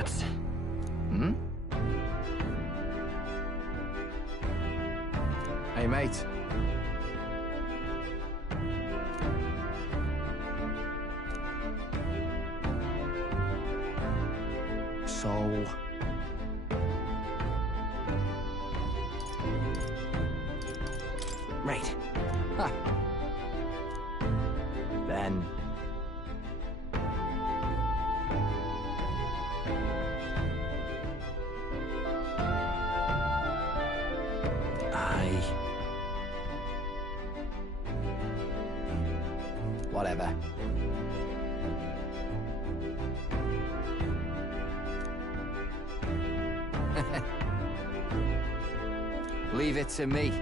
That's... Hmm? Hey, mate. So... Right. Ha. Then... Whatever. Leave it to me.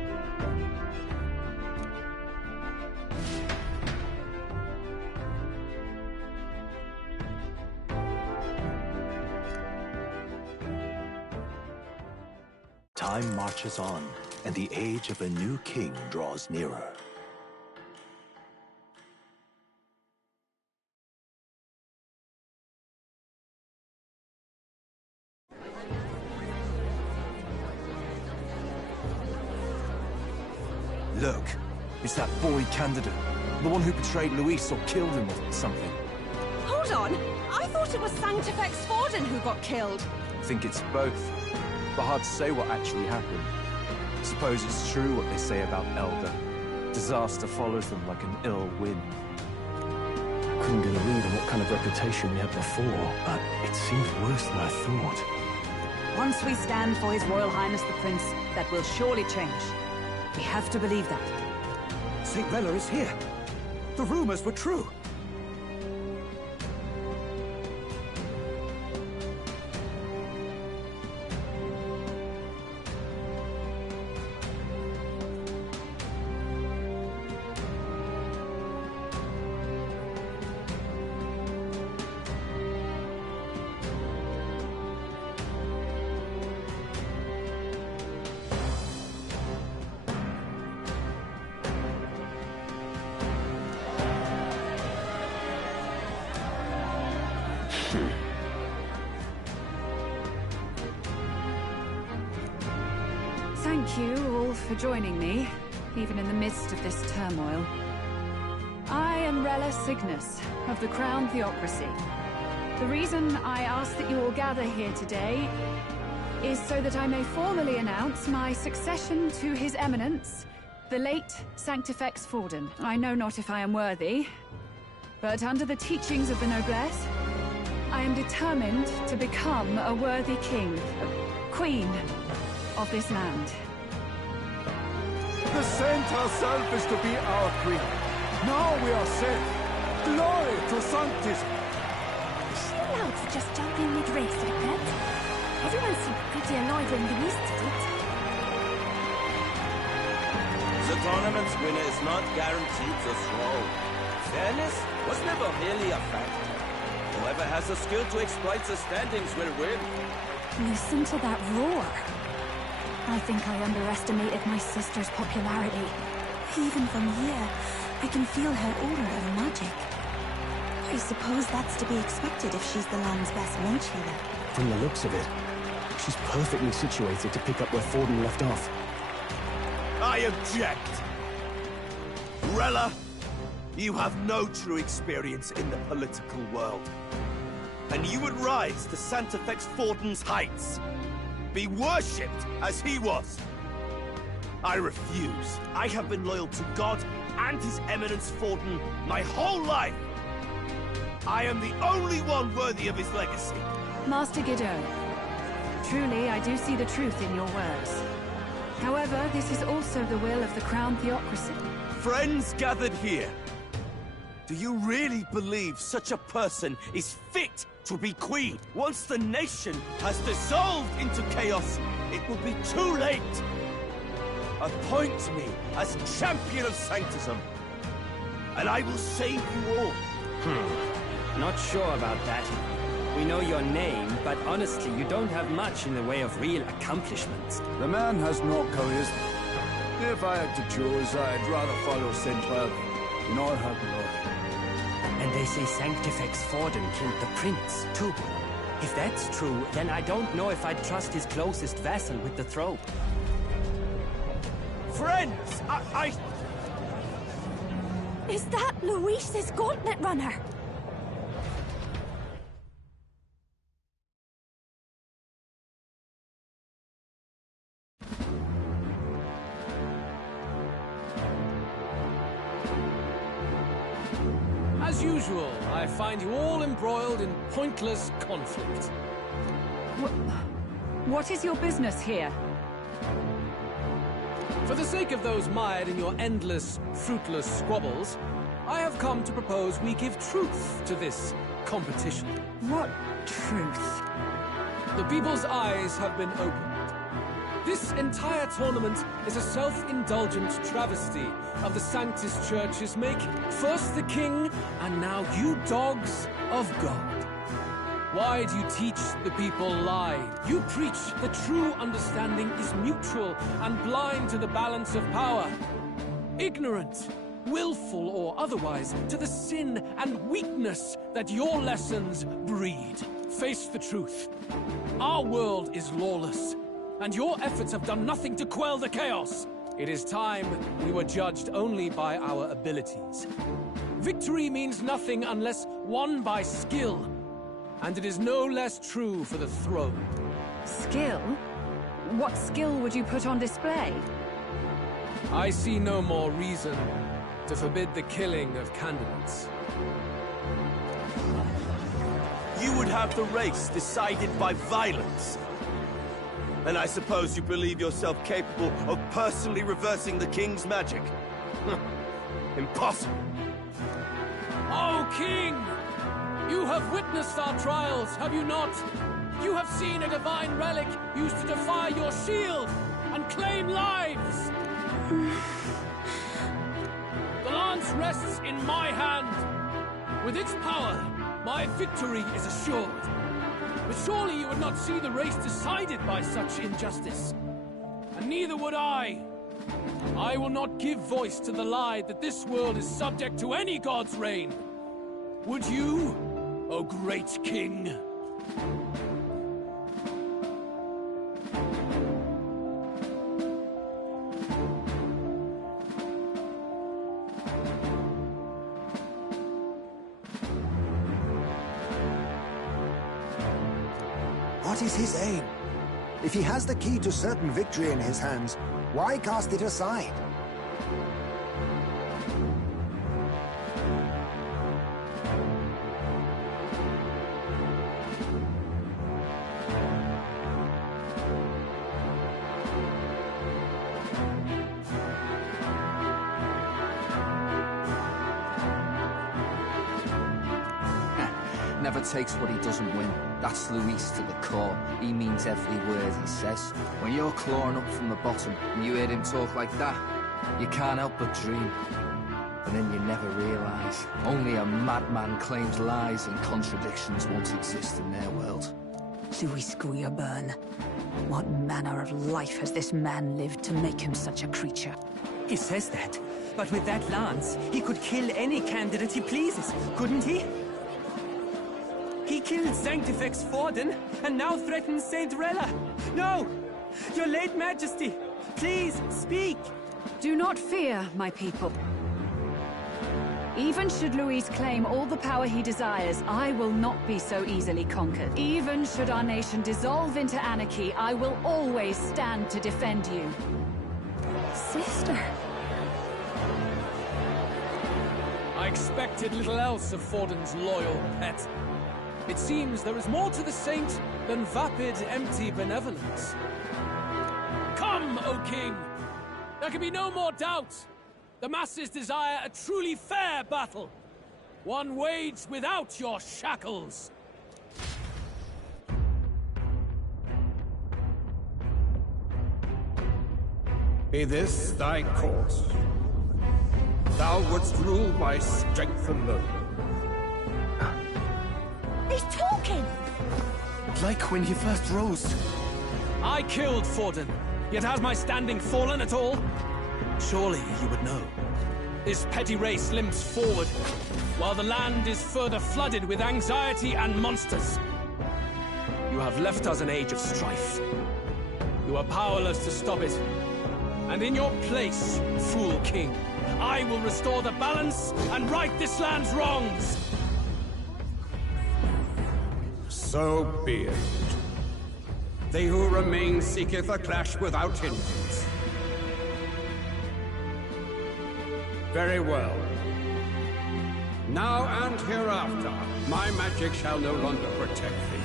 Time marches on, and the age of a new king draws nearer. Look, it's that boy candidate. The one who betrayed Luis or killed him or something. Hold on! I thought it was Sanctifex Forden who got killed. I think it's both. But hard to say what actually happened. Suppose it's true what they say about Elder. Disaster follows them like an ill wind. Couldn't get a read on what kind of reputation we had before, but it seems worse than I thought. Once we stand for His Royal Highness the Prince, that will surely change. We have to believe that. St. Rella is here. The rumors were true. Thank you all for joining me, even in the midst of this turmoil. I am Rella Cygnus, of the Crown Theocracy. The reason I ask that you all gather here today is so that I may formally announce my succession to His Eminence, the late Sanctifex Forden. I know not if I am worthy, but under the teachings of the noblesse, I am determined to become a worthy king, queen of this land. The saint herself is to be our queen. Now we are safe. Glory to Sanctism. Is she allowed to just jump in mid-race like that? Everyone seemed pretty annoyed when Luis did it. The tournament's winner is not guaranteed the throne. Fairness was never really a factor. Whoever has the skill to exploit the standings will win. Listen to that roar. I think I underestimated my sister's popularity. Even from here, I can feel her aura of magic. I suppose that's to be expected if she's the land's best mage healer. From the looks of it, she's perfectly situated to pick up where Forden left off. I object! Rella, you have no true experience in the political world. And you would rise to Sanctifex Forden's heights. Be worshipped as he was. I refuse. I have been loyal to God and His Eminence Forden my whole life. I am the only one worthy of his legacy. Master Guido, truly I do see the truth in your words. However, this is also the will of the Crown Theocracy. Friends gathered here, do you really believe such a person is fit to be queen? Once the nation has dissolved into chaos, it will be too late. Appoint me as champion of Sanctism, and I will save you all. Not sure about that. We know your name, but honestly, you don't have much in the way of real accomplishments. The man has no charisma. If I had to choose, I'd rather follow St. Rella in all her glory. And they say Sanctifex Forden killed the prince, too. If that's true, then I don't know if I'd trust his closest vassal with the throne. Friends, Is that Luis's gauntlet runner? As usual, I find you all embroiled in pointless conflict. What is your business here? For the sake of those mired in your endless, fruitless squabbles, I have come to propose we give truth to this competition. What truth? The people's eyes have been opened. This entire tournament is a self-indulgent travesty of the Sanctus Church's make. First the king, and now you dogs of God. Why do you teach the people lied? You preach the true understanding is mutual and blind to the balance of power. Ignorant, willful or otherwise, to the sin and weakness that your lessons breed. Face the truth. Our world is lawless, and your efforts have done nothing to quell the chaos. It is time we were judged only by our abilities. Victory means nothing unless won by skill, and it is no less true for the throne. Skill? What skill would you put on display? I see no more reason to forbid the killing of candidates. you would have the race decided by violence. And I suppose you believe yourself capable of personally reversing the king's magic? Impossible. Oh, King! You have witnessed our trials, have you not? You have seen a divine relic used to defy your shield and claim lives! The lance rests in my hand. With its power, my victory is assured. But surely you would not see the race decided by such injustice. And neither would I. I will not give voice to the lie that this world is subject to any god's reign. Would you, O great king? What is his aim? If he has the key to certain victory in his hands, why cast it aside? Never takes what he doesn't win. That's Luis to the core. He means every word he says. When you're clawing up from the bottom and you hear him talk like that, you can't help but dream. And then you never realise. Only a madman claims lies and contradictions won't exist in their world. Luis Guyaburn. What manner of life has this man lived to make him such a creature? He says that, but with that lance, he could kill any candidate he pleases, couldn't he? He killed Sanctifex Forden, and now threatens Saint Rella. No! Your late Majesty, please, speak! Do not fear, my people. Even should Luis claim all the power he desires, I will not be so easily conquered. Even should our nation dissolve into anarchy, I will always stand to defend you. Sister. I expected little else of Forden's loyal pet. It seems there is more to the saint than vapid, empty benevolence. Come, O King! There can be no more doubt. The masses desire a truly fair battle. One waged without your shackles. Be this thy course. Thou wouldst rule by strength alone. He's talking! Like when he first rose. I killed Forden, yet has my standing fallen at all? Surely you would know. This petty race limps forward, while the land is further flooded with anxiety and monsters. You have left us an age of strife. You are powerless to stop it. And in your place, fool king, I will restore the balance and right this land's wrongs! So be it. They who remain seeketh a clash without hindrance. Very well. Now and hereafter, my magic shall no longer protect thee.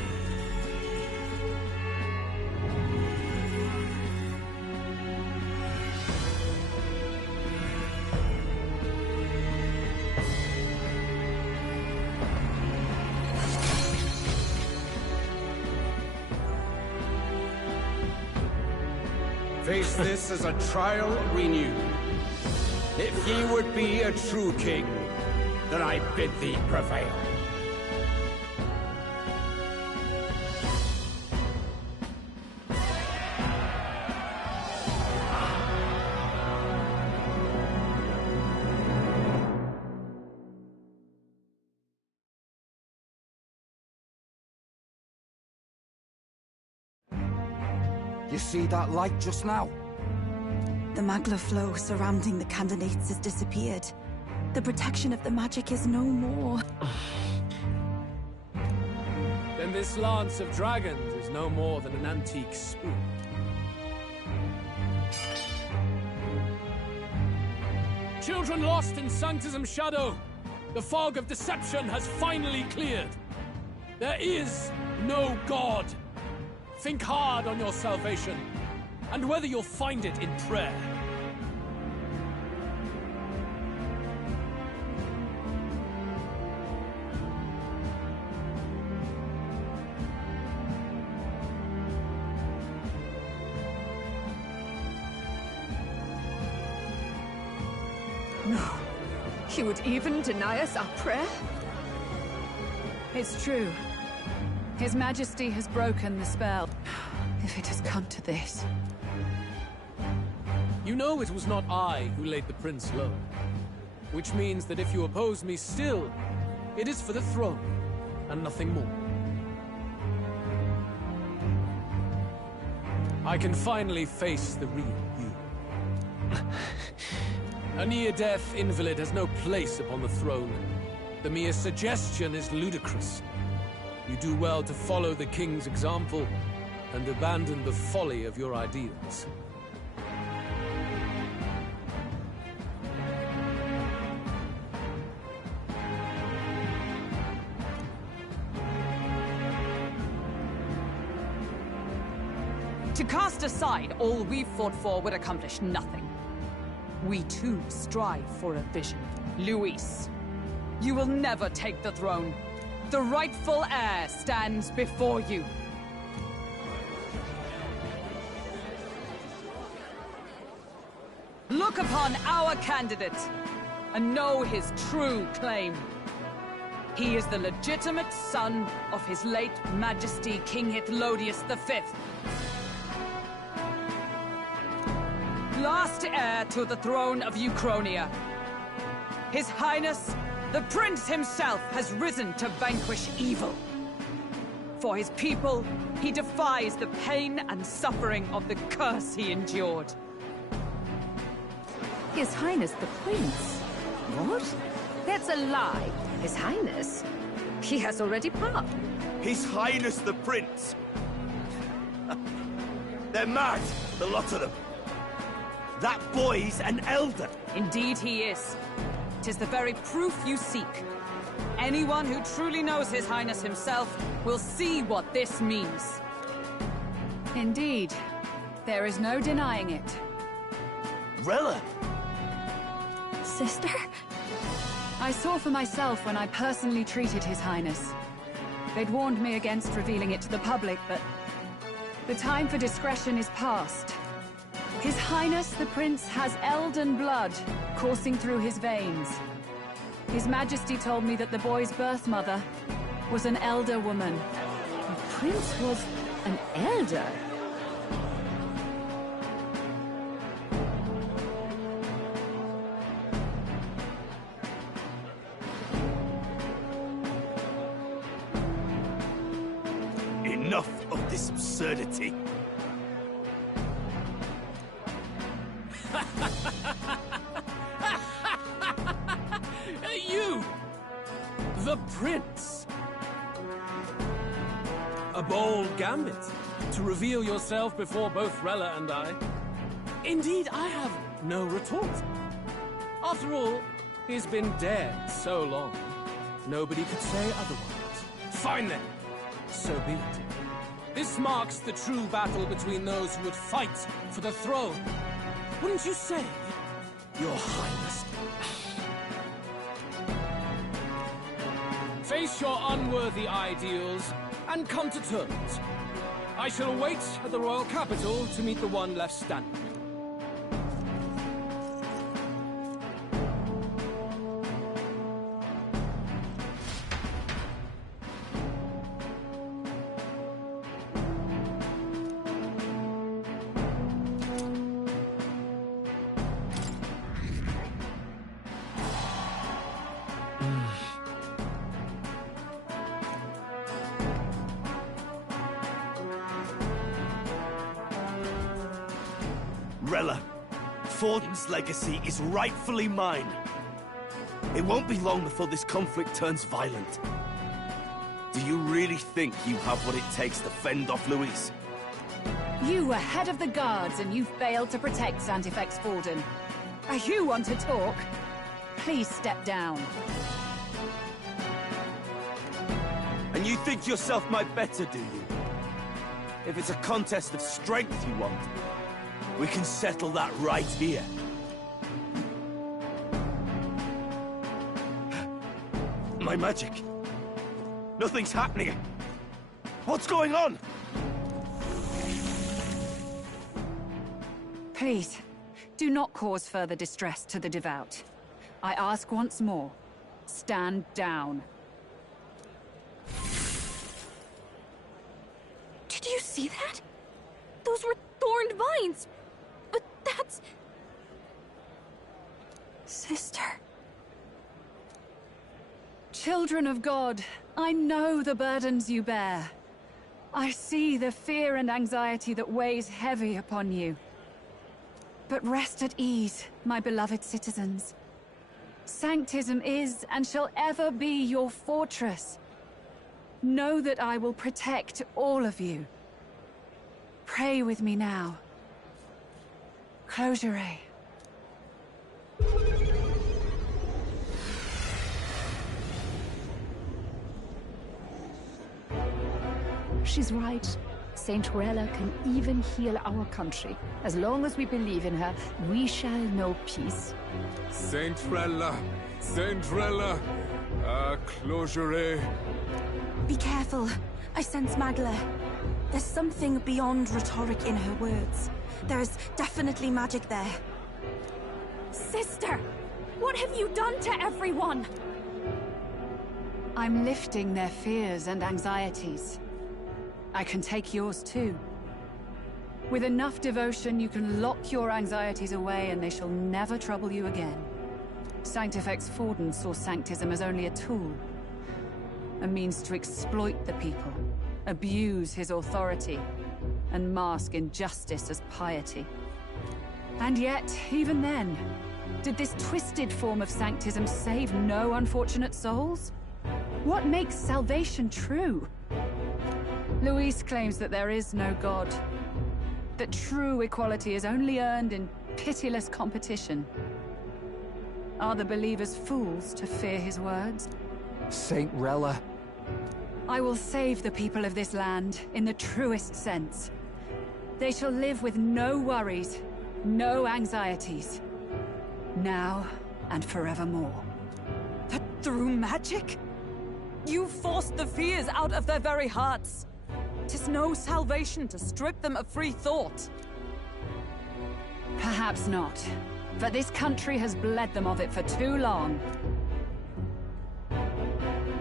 Face this as a trial renewed. If ye would be a true king, then I bid thee prevail. You see that light just now? The magla flow surrounding the candidates has disappeared. The protection of the magic is no more. Then this lance of dragons is no more than an antique spoon. Children lost in Sanctism's shadow! The fog of deception has finally cleared! There is no God! Think hard on your salvation, and whether you'll find it in prayer. No. He would even deny us our prayer? It's true. His Majesty has broken the spell. If it has come to this. You know it was not I who laid the prince low. Which means that if you oppose me still, it is for the throne, and nothing more. I can finally face the real you. A near-death invalid has no place upon the throne. The mere suggestion is ludicrous. You do well to follow the king's example and abandon the folly of your ideals. To cast aside all we've fought for would accomplish nothing. We too strive for a vision. Luis, you will never take the throne. The rightful heir stands before you. Look upon our candidate and know his true claim. He is the legitimate son of his late Majesty King Hythlodius V. Last heir to the throne of Uchronia. His Highness, the Prince himself, has risen to vanquish evil. For his people, he defies the pain and suffering of the curse he endured. His Highness the Prince? What? That's a lie. His Highness? He has already passed. His Highness the Prince! They're mad, the lot of them. That boy's an elder. Indeed he is. 'Tis the very proof you seek. Anyone who truly knows His Highness himself will see what this means. Indeed. There is no denying it. Rella! Sister? I saw for myself when I personally treated His Highness. They'd warned me against revealing it to the public, but the time for discretion is past. His Highness the Prince has elden blood coursing through his veins. His Majesty told me that the boy's birth mother was an elder woman. The Prince was an elder? enough of this absurdity. You! The Prince! A bold gambit to reveal yourself before both Rella and I. Indeed, I have no retort. After all, he's been dead so long. Nobody could say otherwise. Fine then. So be it. This marks the true battle between those who would fight for the throne. Wouldn't you say, Your Highness? Face your unworthy ideals and come to terms. I shall wait at the royal capital to meet the one left standing. Rella, Forden's legacy is rightfully mine. It won't be long before this conflict turns violent. Do you really think you have what it takes to fend off Luis? You were head of the guards and you failed to protect Santifex Forden. You want to talk? Please step down. And you think yourself my better, do you? If it's a contest of strength you want, we can settle that right here. My magic. Nothing's happening. What's going on? Please, do not cause further distress to the devout. I ask once more, stand down. Did you see that? Those were thorned vines. But that's... Sister. Children of God, I know the burdens you bear. I see the fear and anxiety that weighs heavy upon you. But rest at ease, my beloved citizens. Sanctism is and shall ever be your fortress. Know that I will protect all of you. Pray with me now. Close your eyes. She's right. Saint Rella can even heal our country. As long as we believe in her, we shall know peace. Saint Rella! Saint Rella! Closure. Be careful. I sense Magla. There's something beyond rhetoric in her words. There's definitely magic there. Sister! What have you done to everyone? I'm lifting their fears and anxieties. I can take yours too. With enough devotion, you can lock your anxieties away and they shall never trouble you again. Sanctifex Forden saw Sanctism as only a tool. A means to exploit the people, abuse his authority, and mask injustice as piety. And yet, even then, did this twisted form of Sanctism save no unfortunate souls? What makes salvation true? Luis claims that there is no God, that true equality is only earned in pitiless competition. Are the believers fools to fear his words? Saint Rella. I will save the people of this land in the truest sense. They shall live with no worries, no anxieties. Now and forevermore. But through magic? You forced the fears out of their very hearts. 'Tis no salvation to strip them of free thought. Perhaps not. But this country has bled them of it for too long.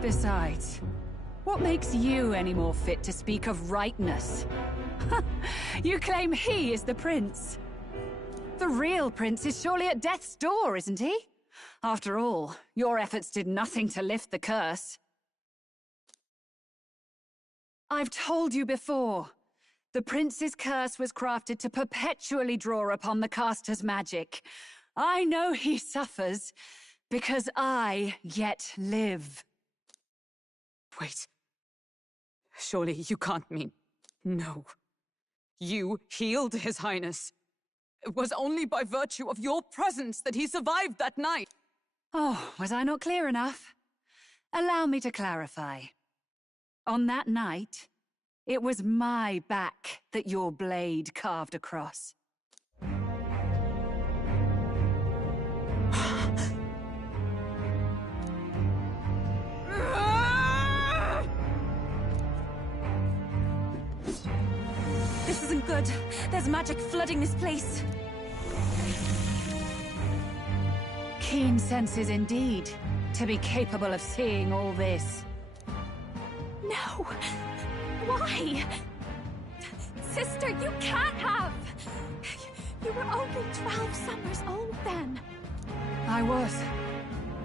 Besides, what makes you any more fit to speak of rightness? You claim he is the prince. The real prince is surely at death's door, isn't he? After all, your efforts did nothing to lift the curse. I've told you before. The prince's curse was crafted to perpetually draw upon the caster's magic. I know he suffers, because I yet live. Wait. Surely you can't mean... No. You healed His Highness. It was only by virtue of your presence that he survived that night. Oh, was I not clear enough? Allow me to clarify. On that night, it was my back that your blade carved across. This isn't good. There's magic flooding this place. Keen senses indeed, to be capable of seeing all this. No! Why? Sister, you can't have! You were only 12 summers old then. I was.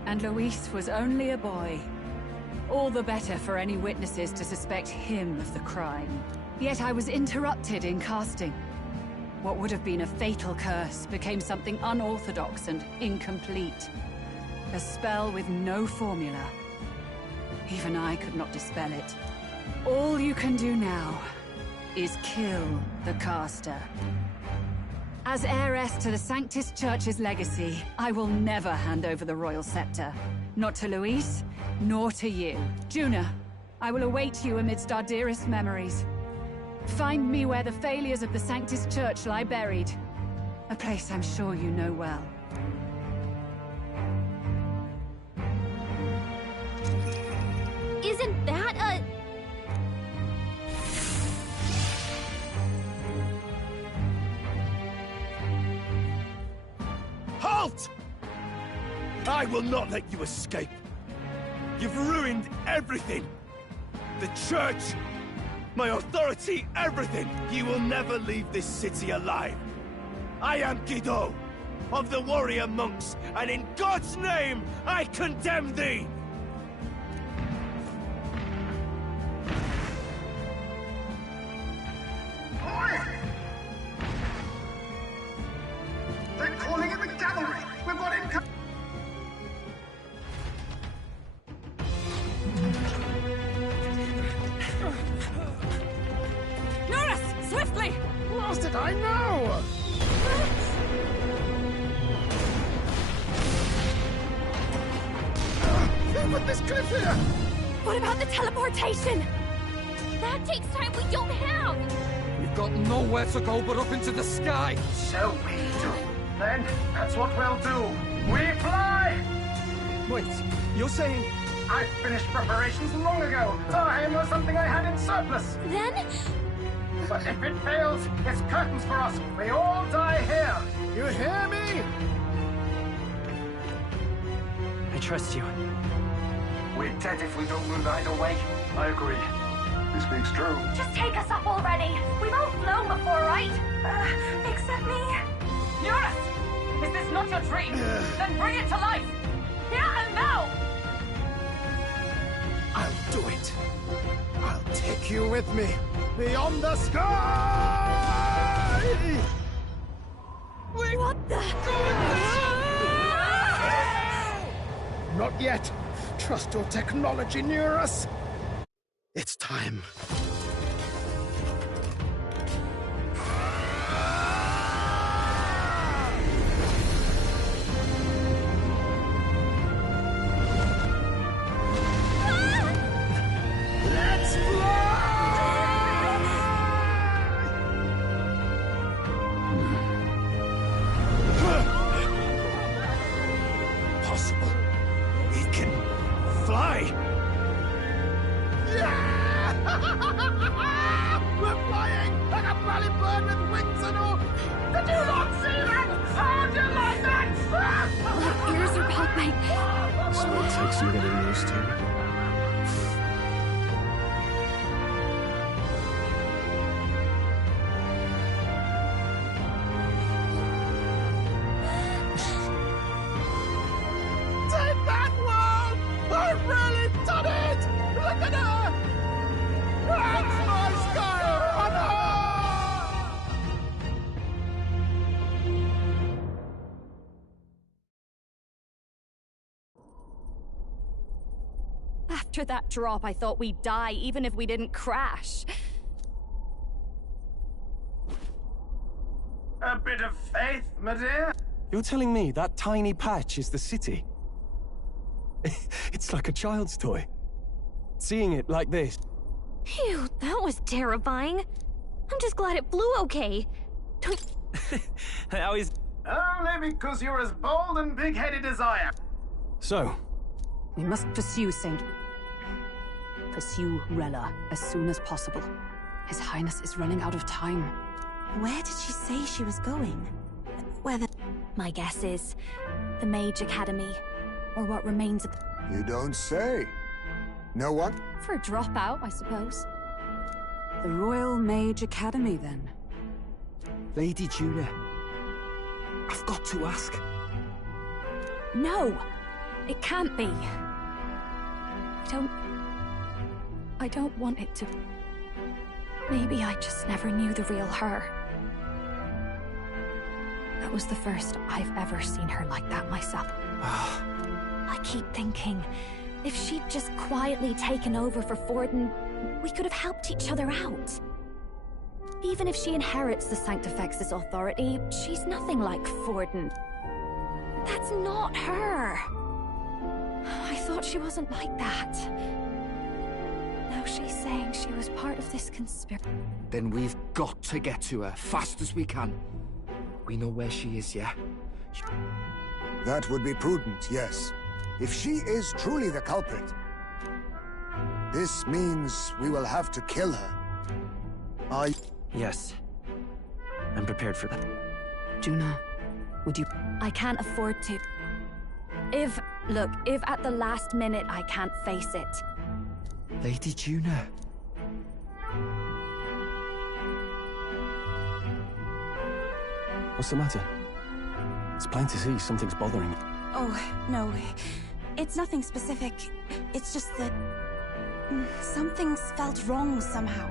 And Luis was only a boy. All the better for any witnesses to suspect him of the crime. Yet I was interrupted in casting. What would have been a fatal curse became something unorthodox and incomplete. A spell with no formula. Even I could not dispel it. All you can do now is kill the caster. As heiress to the Sanctus Church's legacy, I will never hand over the royal scepter. Not to Luis, nor to you. Juna, I will await you amidst our dearest memories. Find me where the failures of the Sanctus Church lie buried. A place I'm sure you know well. Isn't that a... Halt! I will not let you escape. You've ruined everything. The church, my authority, everything. You will never leave this city alive. I am Guido, of the warrior monks, and in God's name, I condemn thee! They're calling in the cavalry! We've got income! Norris! Swiftly! Lost it, I know! Who put this cliff here? What about the teleportation? That takes time we don't have! We've got nowhere to go but up into the sky! So we do. Then, that's what we'll do. We fly! Wait, you're saying... I finished preparations long ago. Our aim was something I had in surplus. Then? But if it fails, it's curtains for us. We all die here. You hear me? I trust you. We're dead if we don't move either way. I agree. This speaks true. Just take us up already. We've all flown before, right? Except me. Eurus! Is this not your dream? Then bring it to life! Here and now! I'll do it. I'll take you with me. Beyond the sky! What the... Not yet. Trust your technology near us. It's time. Let's fly! Possible. We can fly. Yeah! After that drop, I thought we'd die, even if we didn't crash. A bit of faith, my dear? You're telling me that tiny patch is the city? It's like a child's toy. Seeing it like this. Phew, that was terrifying. I'm just glad it flew okay. How is... Only because you're as bold and big-headed as I am. So? We must pursue Pursue Rella as soon as possible. His Highness is running out of time. Where did she say she was going? Whether... My guess is the Mage Academy, or what remains of... You don't say. No one? For a dropout, I suppose. The Royal Mage Academy, then. Lady Juna, I've got to ask. No! It can't be. I don't want it to... Maybe I just never knew the real her. That was the first I've ever seen her like that myself. I keep thinking, if she'd just quietly taken over for Forden, we could have helped each other out. Even if she inherits the Sanctifex's authority, she's nothing like Forden. That's not her. I thought she wasn't like that. Now she's saying she was part of this conspiracy. Then we've got to get to her, fast as we can. We know where she is, yeah? That would be prudent, yes. If she is truly the culprit, this means we will have to kill her. Yes. I'm prepared for that. Juna, would you... I can't afford to. If at the last minute I can't face it. Lady Juna. What's the matter? It's plain to see something's bothering you. Oh, no. It's nothing specific. It's just that... something's felt wrong somehow.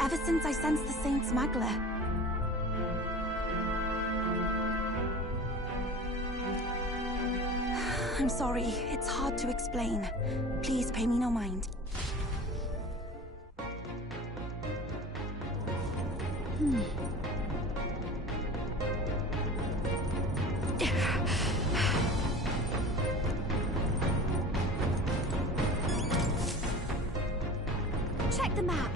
Ever since I sensed the Saint Smuggler. I'm sorry. It's hard to explain. Please pay me no mind. Check the map.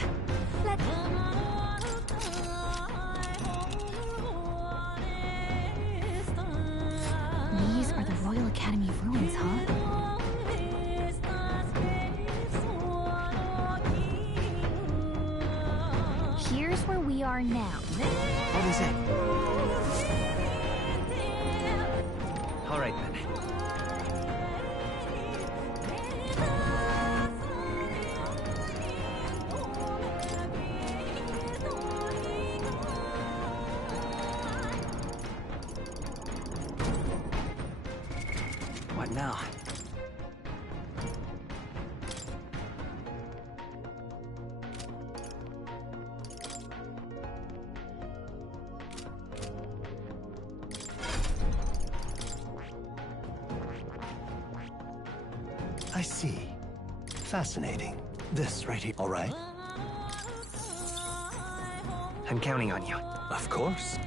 These are the Royal Academy ruins, huh? Here's where we are now. What is it? All right, then. What now? I see. Fascinating. This right here, all right? I'm counting on you. Of course.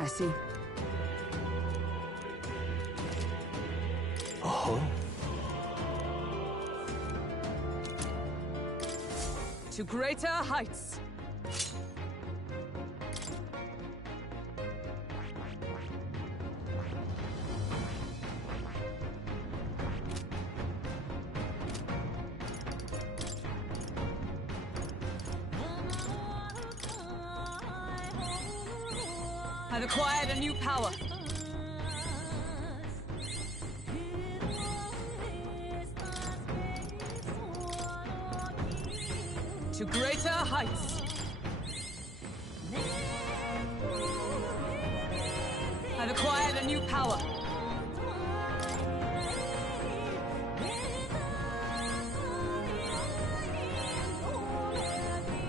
I see. Oh. To greater heights. I've acquired a new power. To greater heights. I've acquired a new power.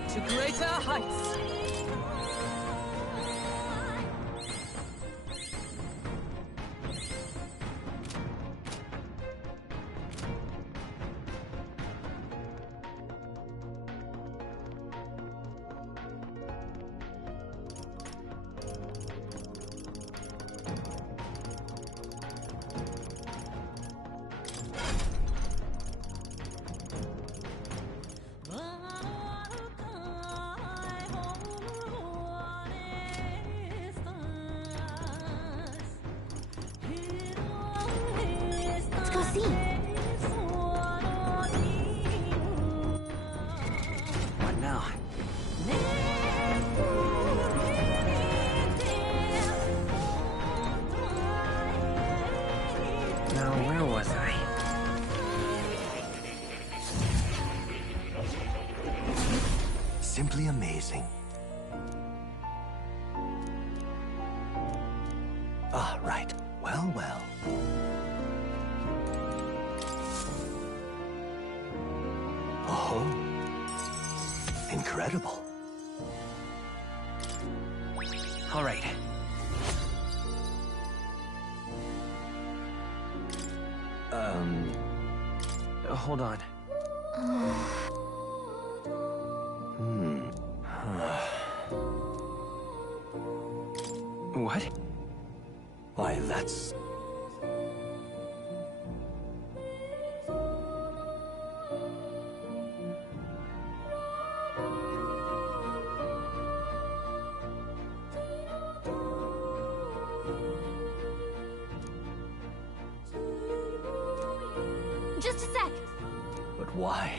To greater heights. Let's go see. What now? Now, where was I? Simply amazing. Ah, right. Well, well. Oh. Incredible. All right. Hold on. What? Why, that's... Just a sec. But why?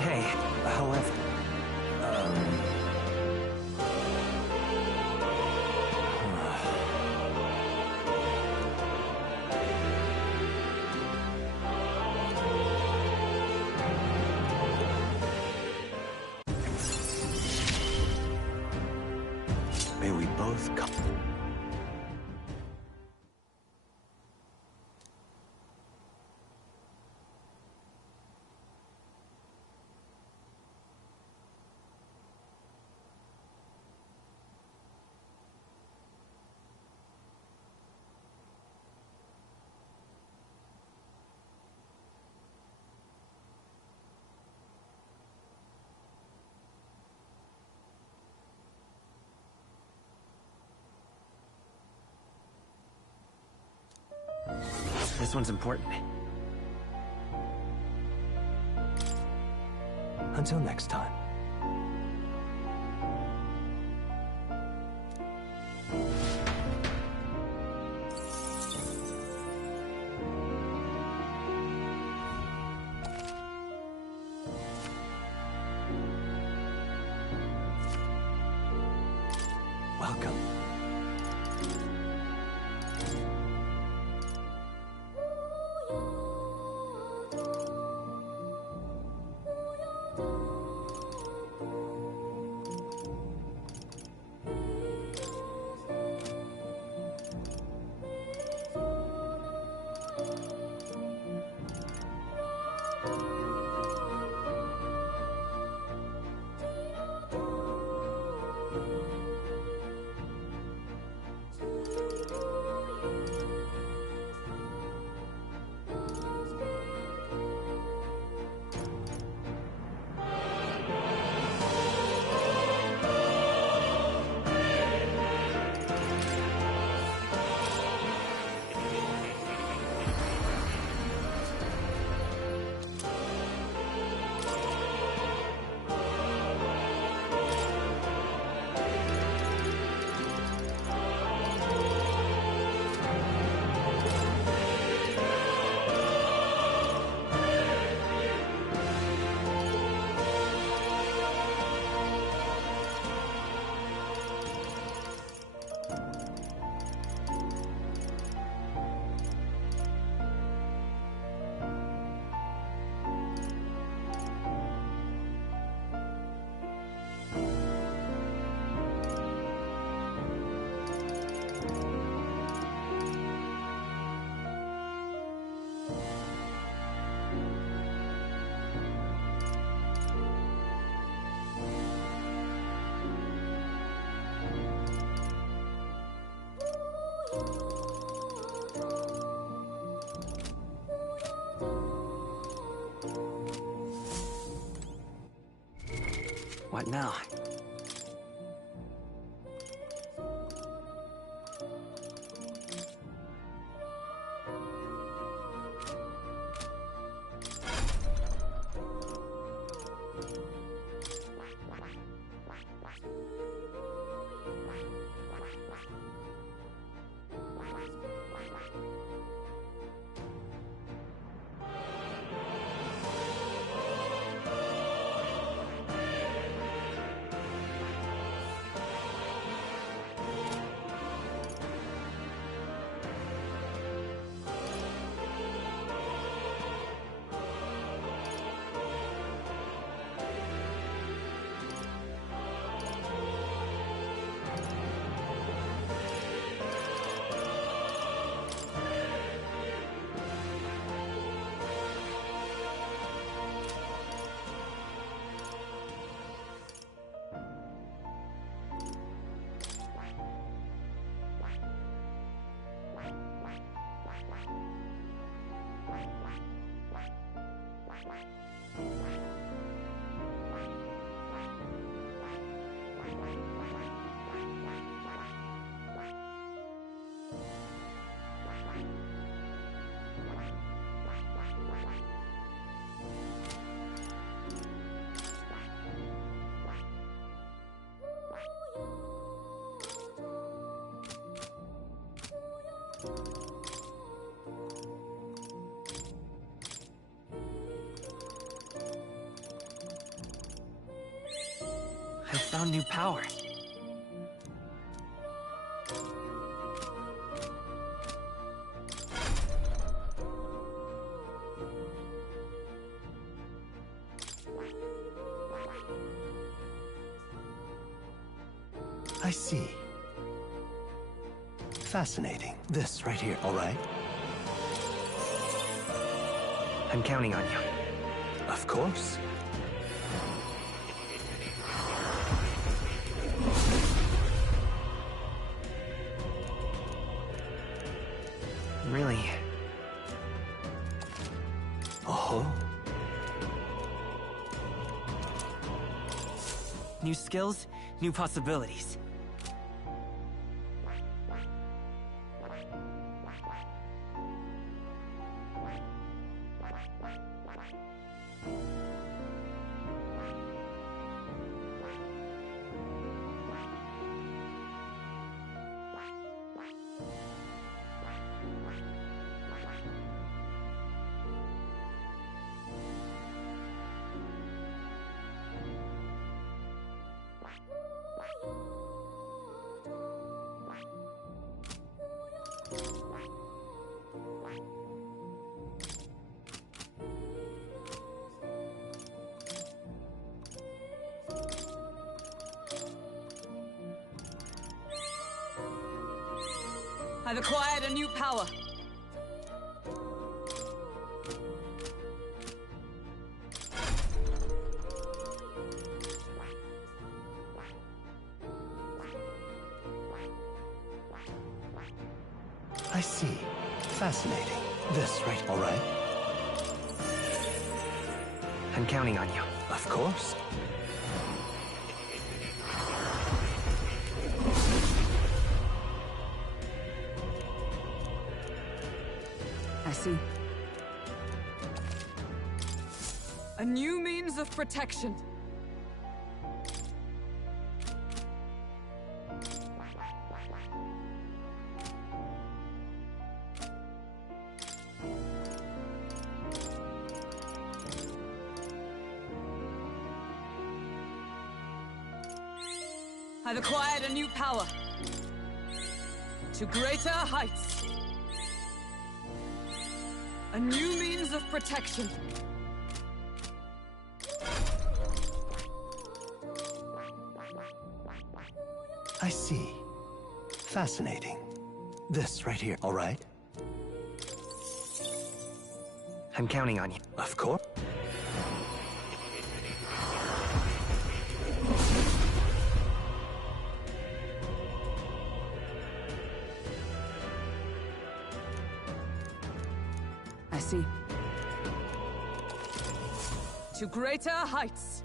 Hey, however... May we both come... This one's important. Until next time. Welcome. What now? I found new power. I see. Fascinating. This right here, all right? I'm counting on you. Of course. Really? Oh? New skills, new possibilities. I've acquired a new power. I see. Fascinating. This right, all right? I'm counting on you. Of course. I see. A new means of protection. I've acquired a new power. To greater heights. A new means of protection. I see. Fascinating. This right here, all right? I'm counting on you. Of course. I see. To greater heights!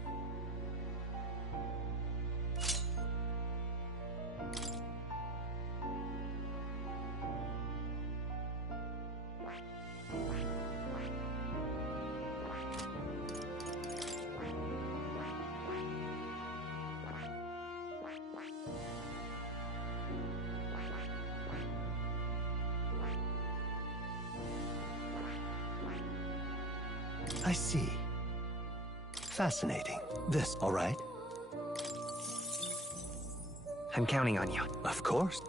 I see. Fascinating. This, all right? I'm counting on you. Of course.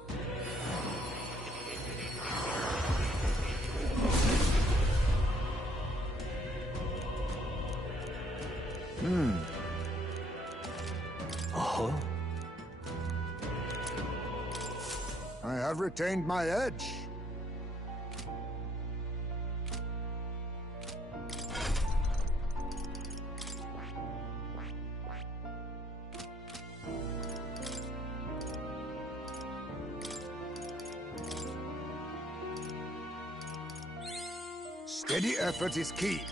Oh. I have retained my edge. Steady effort is key.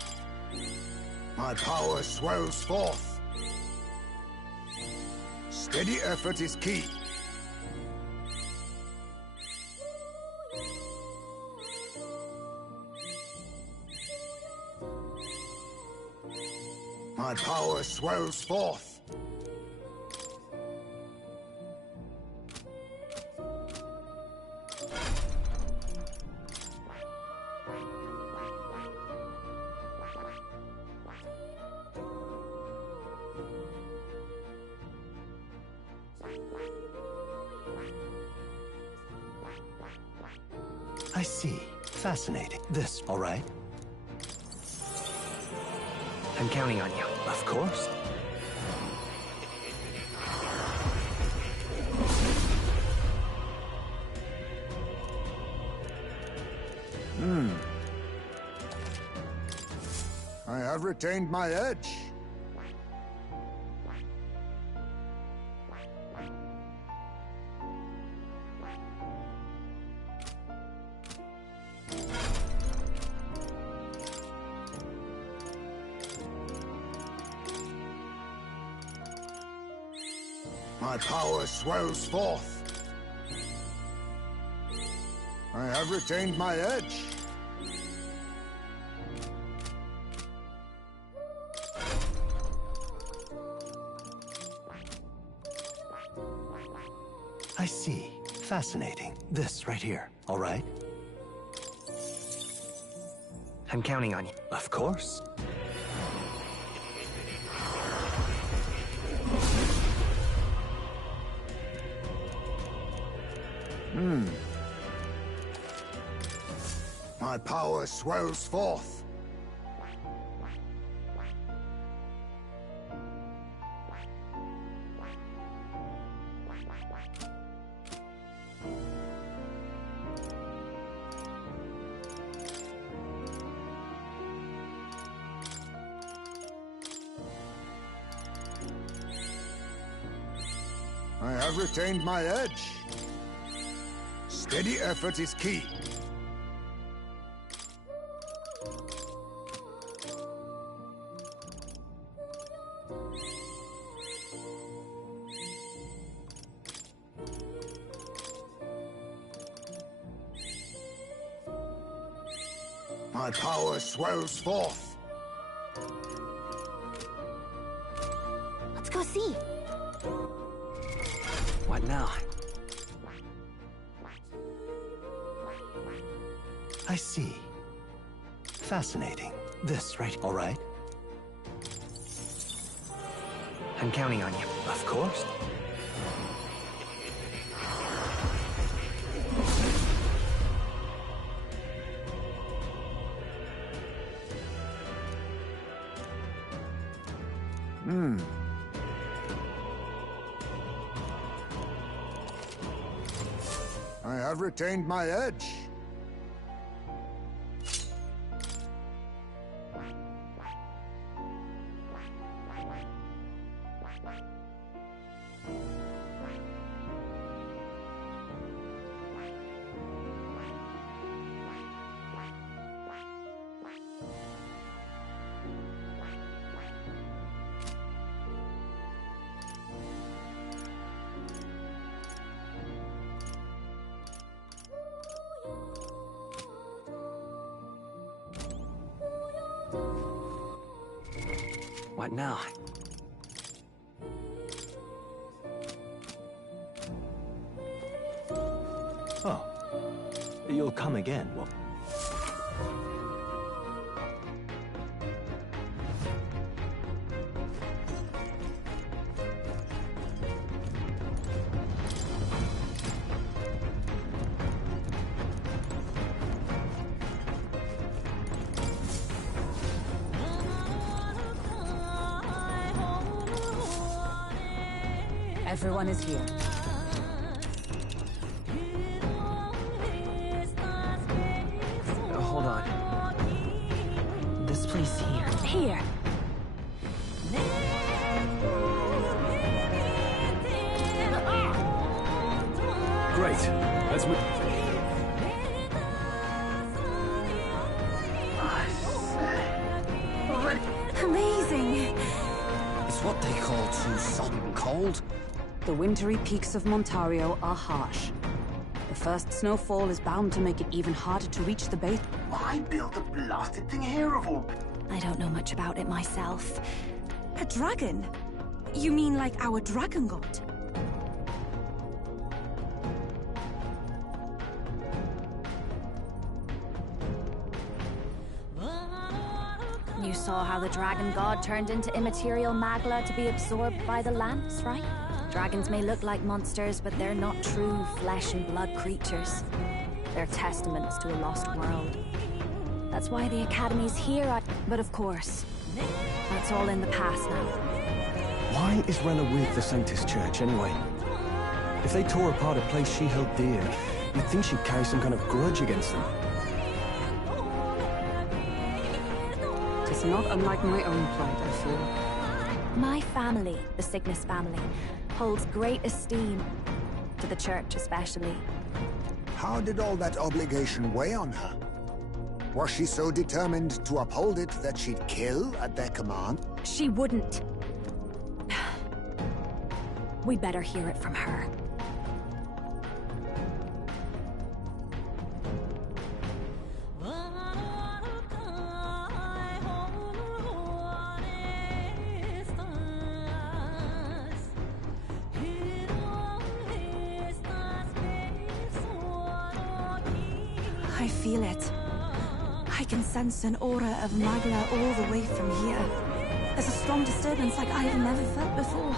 My power swells forth. Steady effort is key. My power swells forth. I see. Fascinating. This, all right? I'm counting on you. Of course. I have retained my edge. My power swells forth. I have retained my edge. I see. Fascinating. This right here, all right? I'm counting on you. Of course. My power swells forth. I have retained my edge. Steady effort is key. My power swells forth. Let's go see. What now? I see. Fascinating. This right, all right? I'm counting on you. Of course. I have retained my edge. What now? Oh. You'll come again, well... Everyone is here. Hold on. This place here. Here. Great. Let's move. Amazing. It's what they call too sodden cold. The wintry peaks of Montario are harsh. The first snowfall is bound to make it even harder to reach the base. Why build a blasted thing here of all? I don't know much about it myself. A dragon? You mean like our dragon god? You saw how the dragon god turned into immaterial magla to be absorbed by the lance, right? Dragons may look like monsters, but they're not true flesh and blood creatures. They're testaments to a lost world. That's why the Academy's here, But of course, that's all in the past now. Why is Rella with the Sanctus Church, anyway? If they tore apart a place she held dear, you'd think she'd carry some kind of grudge against them. It's not unlike my own plight, I feel. My family, the Cygnus family, holds great esteem, to the Church especially. How did all that obligation weigh on her? Was she so determined to uphold it that she'd kill at their command? She wouldn't. We better hear it from her. I feel it. I can sense an aura of Magla all the way from here. There's a strong disturbance like I've never felt before.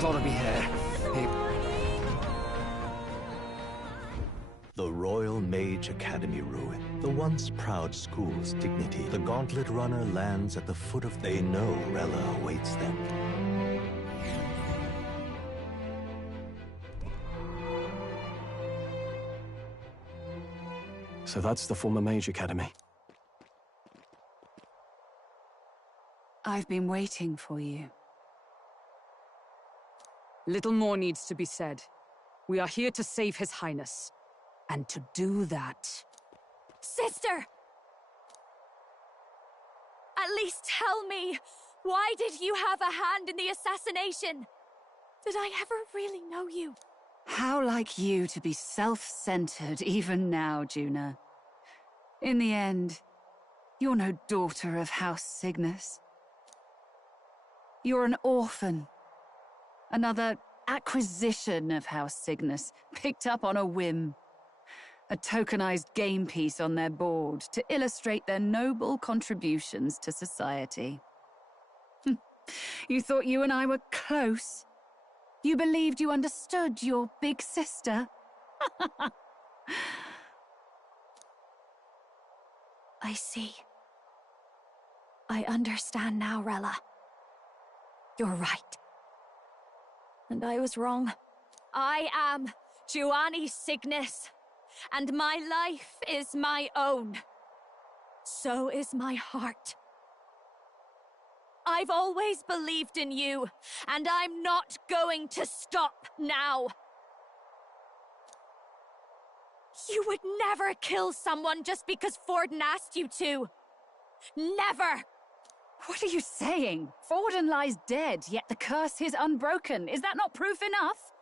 Gotta be here. Hey. The Royal Mage Academy ruin. The once proud school's dignity. The Gauntlet Runner lands at the foot of... They know Rella awaits them. So that's the former Mage Academy. I've been waiting for you. Little more needs to be said. We are here to save His Highness. And to do that... Sister! At least tell me, why did you have a hand in the assassination? Did I ever really know you? How like you to be self-centered even now, Juna. In the end, you're no daughter of House Cygnus. You're an orphan. Another acquisition of House Cygnus, picked up on a whim. A tokenized game piece on their board to illustrate their noble contributions to society. You thought you and I were close? You believed you understood your big sister? I see. I understand now, Rella. You're right. And I was wrong. I am Giovanni Cygnus, and my life is my own. So is my heart. I've always believed in you, and I'm not going to stop now. You would never kill someone just because Forden asked you to. Never! What are you saying? Forden lies dead, yet the curse is unbroken. Is that not proof enough?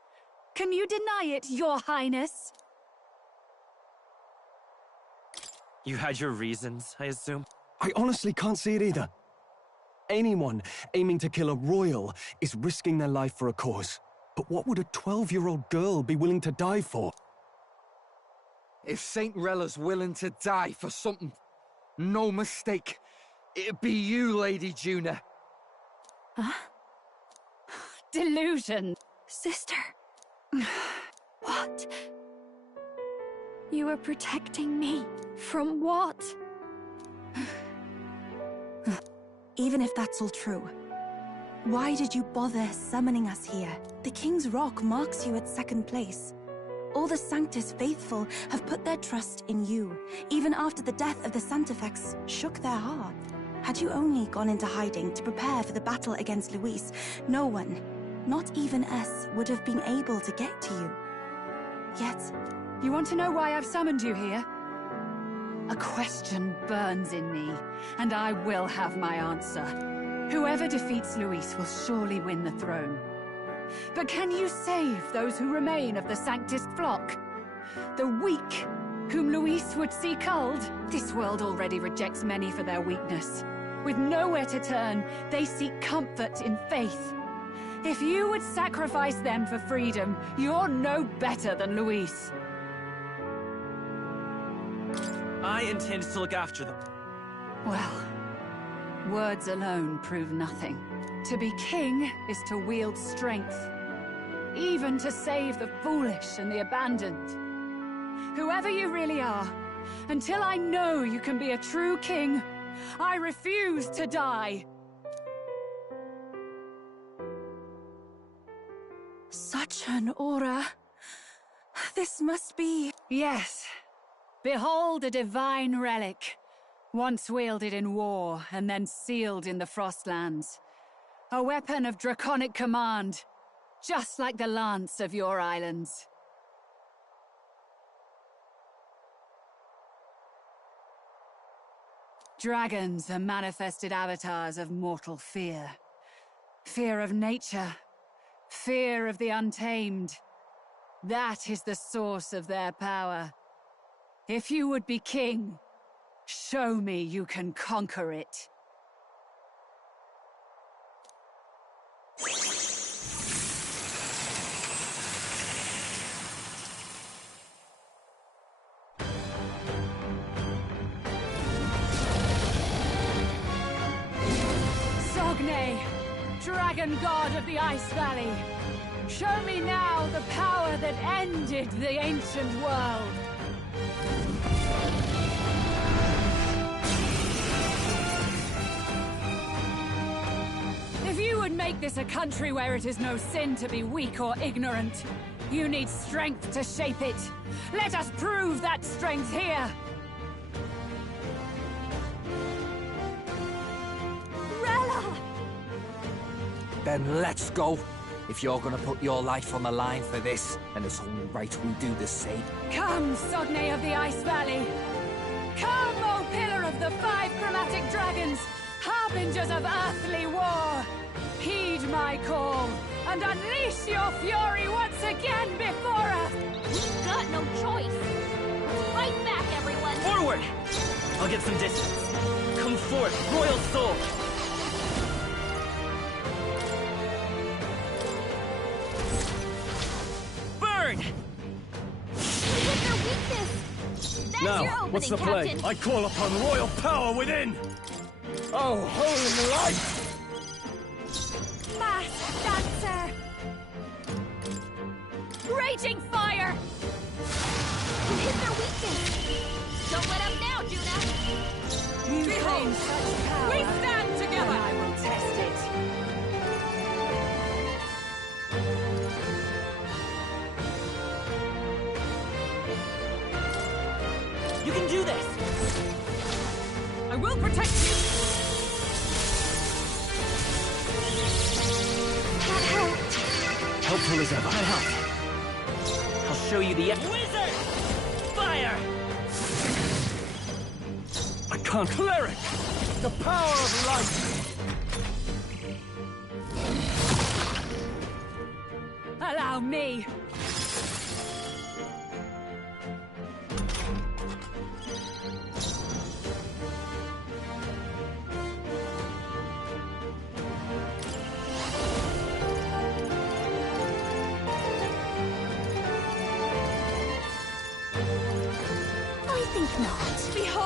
Can you deny it, Your Highness? You had your reasons, I assume? I honestly can't see it either. Anyone aiming to kill a royal is risking their life for a cause. But what would a 12-year-old girl be willing to die for? If Saint Rella's willing to die for something, no mistake, it'd be you, Lady Juna. Huh? Delusion. Sister. What? You are protecting me. From what? Even if that's all true, why did you bother summoning us here? The King's Rock marks you at second place. All the Sanctus faithful have put their trust in you, even after the death of the Santefex shook their heart. Had you only gone into hiding to prepare for the battle against Luis, no one, not even us, would have been able to get to you. Yet... You want to know why I've summoned you here? A question burns in me, and I will have my answer. Whoever defeats Luis will surely win the throne. But can you save those who remain of the Sanctus flock? The weak, whom Luis would see culled? This world already rejects many for their weakness. With nowhere to turn, they seek comfort in faith. If you would sacrifice them for freedom, you're no better than Luis. I intend to look after them. Well, words alone prove nothing. To be king is to wield strength, even to save the foolish and the abandoned. Whoever you really are, until I know you can be a true king, I refuse to die. Such an aura. This must be... Yes. Behold a divine relic, once wielded in war and then sealed in the Frostlands. A weapon of draconic command, just like the lance of your islands. Dragons are manifested avatars of mortal fear. Fear of nature, fear of the untamed. That is the source of their power. If you would be king, show me you can conquer it. Sogne, dragon god of the Ice Valley, show me now the power that ended the ancient world. If you would make this a country where it is no sin to be weak or ignorant, you need strength to shape it. Let us prove that strength here! Rella! Then let's go. If you're gonna put your life on the line for this, then it's only right we do the same. Come, Sogne of the Ice Valley! Come, O Pillar of the 5 Chromatic Dragons, harbingers of earthly war! Heed my call, and unleash your fury once again before us! We've got no choice! Let's fight back, everyone! Forward! I'll get some distance. Come forth, Royal Soul! Burn! We hit their weakness! That's your Now, opening, what's the play? Captain. I call upon royal power within! Oh, holy light! Fast dancer! Raging fire! We hit their weakness! Don't let up now, Juna! You claim such power. We stand together! And I will test it. You can do this! I will protect you! That helped. Helpful as ever. That helped. I'll show you the wizard! Fire! I can't. Cleric! The power of light! Allow me!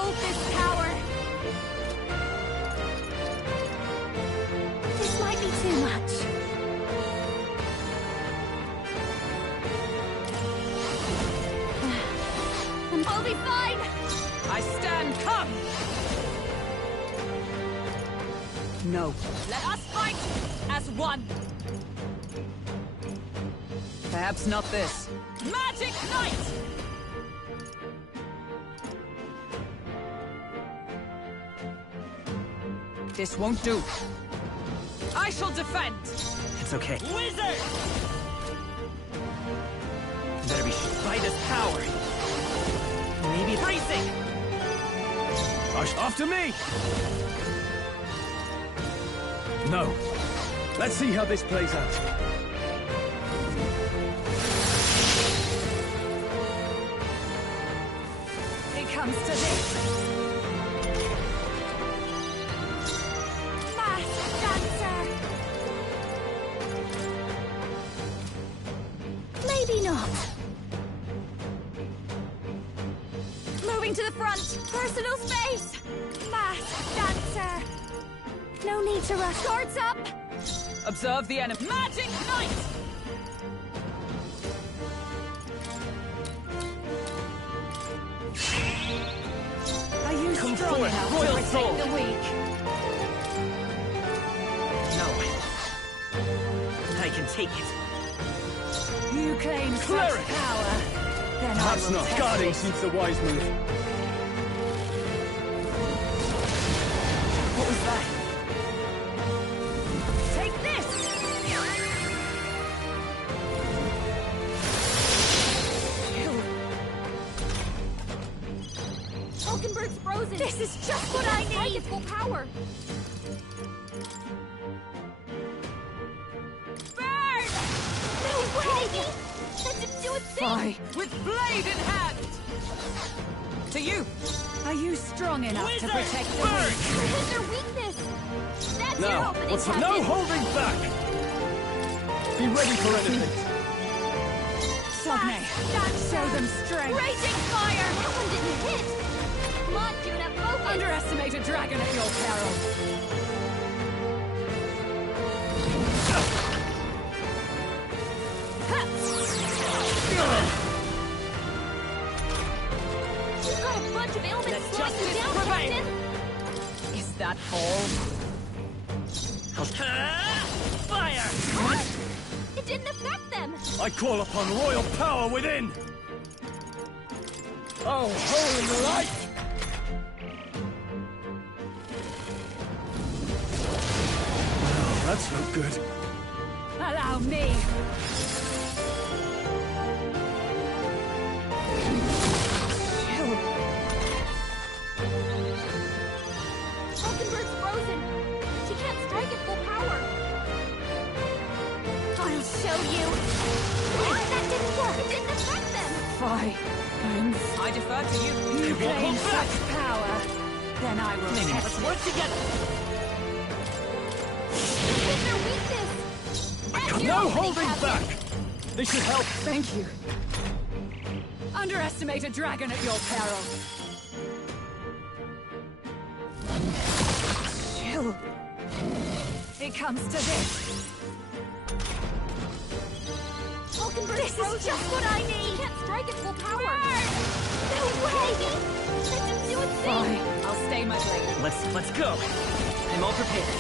Hold this power! This might be too much. I'll be fine! I stand, come! No. Let us fight as one! Perhaps not this. Magic Knight! This won't do. I shall defend! It's okay. Wizard! Better be Spider's power. Maybe bracing! After me! No. Let's see how this plays out. It comes to this. Masked dancer! Maybe not. Moving to the front! Personal space! Masked dancer! No need to rush. Swords up! Observe the enemy. Magic Knight! Are you Come strong forward, enough Royal to Soul. protect the weak? No. I can take it. You claim Cleric! such power. Then Perhaps I will not. test Guarding it. seems the wise move. What was that? Take this! Hulkenberg's frozen! This is just what I Strike need! at full power! Burn! No way! Let him do a thing! Fly with blade in hand! To you! Are you strong enough to Wizard! protect the Burn! weak? Where's their weakness? That's your Now, opening, what's Captain! no holding back! Be ready for anything. Sogne, show them strength. Raging fire! That one didn't hit! Come on, Juna, focus! Underestimate a dragon at your peril. You've got a bunch of ailments Let slowing you justice down, prevail. Captain! Is that all? Fire! What? It didn't affect them! I call upon royal power within! Oh, holy light! Oh, that's no good. Allow me. Hulkenberg's frozen! She can't strike at full power! I'll show you! What? That didn't work! It didn't affect them! Fine. I defer to you. You won't claim hold back. such power. Then I will Maybe test let's it. work together. Where's their weakness? That's your No opening, holding Captain. back! This should help. Thank you. Underestimate a dragon at your peril. Chill. It comes to this. Hulkenberg's This frozen! is just what I She need! can't strike at full power! No way! Let him do a Fine. thing! I'll stay my blade. Let's go. I'm all prepared.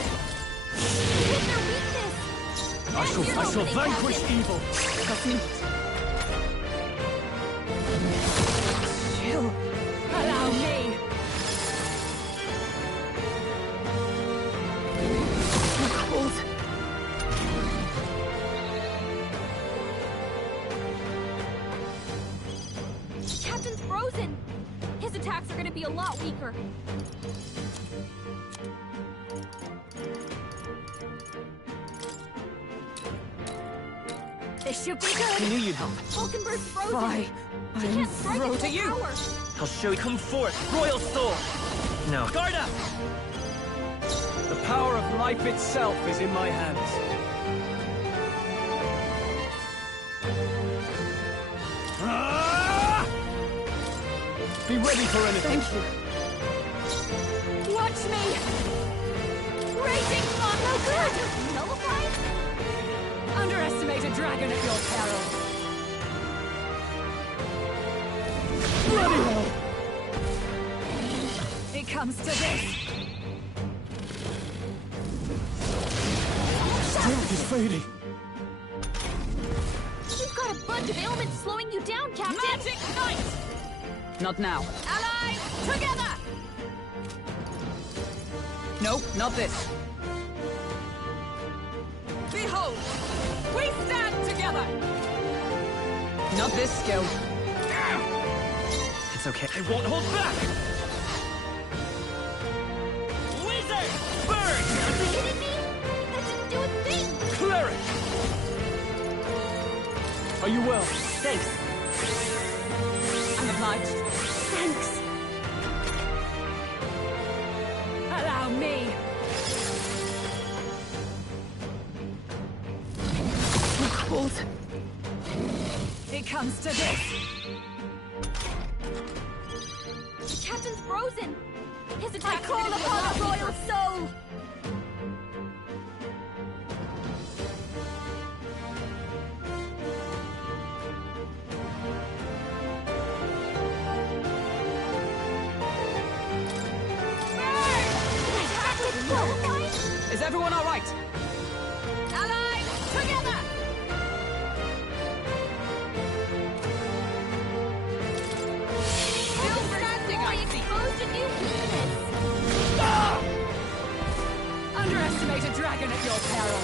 Hit their weakness! I shall vanquish evil. Chill. Allow me. Cold. Captain's frozen! His attacks are gonna be a lot weaker. This should be I good! knew you'd help. Hulkenberg's frozen! Fine. She can't strike at to full you. power! I'll show you. Come forth, Royal Soul. No. Guard up! The power of life itself is in my hands. Ah! Be ready for anything. Thank you. me! Raging fire! No good! Nullified? Underestimate a dragon at your peril. Bloody hell! It comes to this. Strength is fading. You've got a bunch of ailments slowing you down, Captain! Magic Knight! Not now. Allies, together! No, not this. Behold! We stand together! Not this skill. It's okay. I won't hold back! Wizard! Bird! Are you kidding me? That didn't do a thing! Cleric! Are you well? Thanks. I'm obliged. Thanks. Allow me. Cold. It comes to this. The Captain's frozen! His I attack call upon the royal soul! Is everyone all right? Allies, together! Still standing, I see. Exposed a new weakness! Underestimate a dragon at your peril.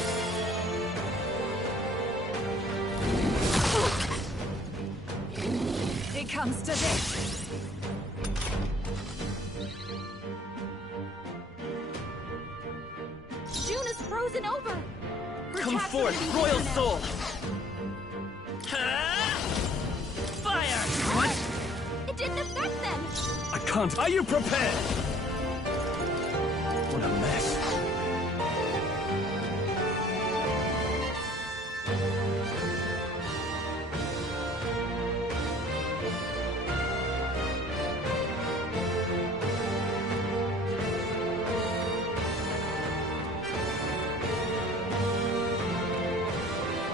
It comes to this. June is frozen over! Her Come attacks are forth, gonna be Royal weaker now. Soul! Fire! What? It didn't affect them! I can't. Are you prepared? What a mess.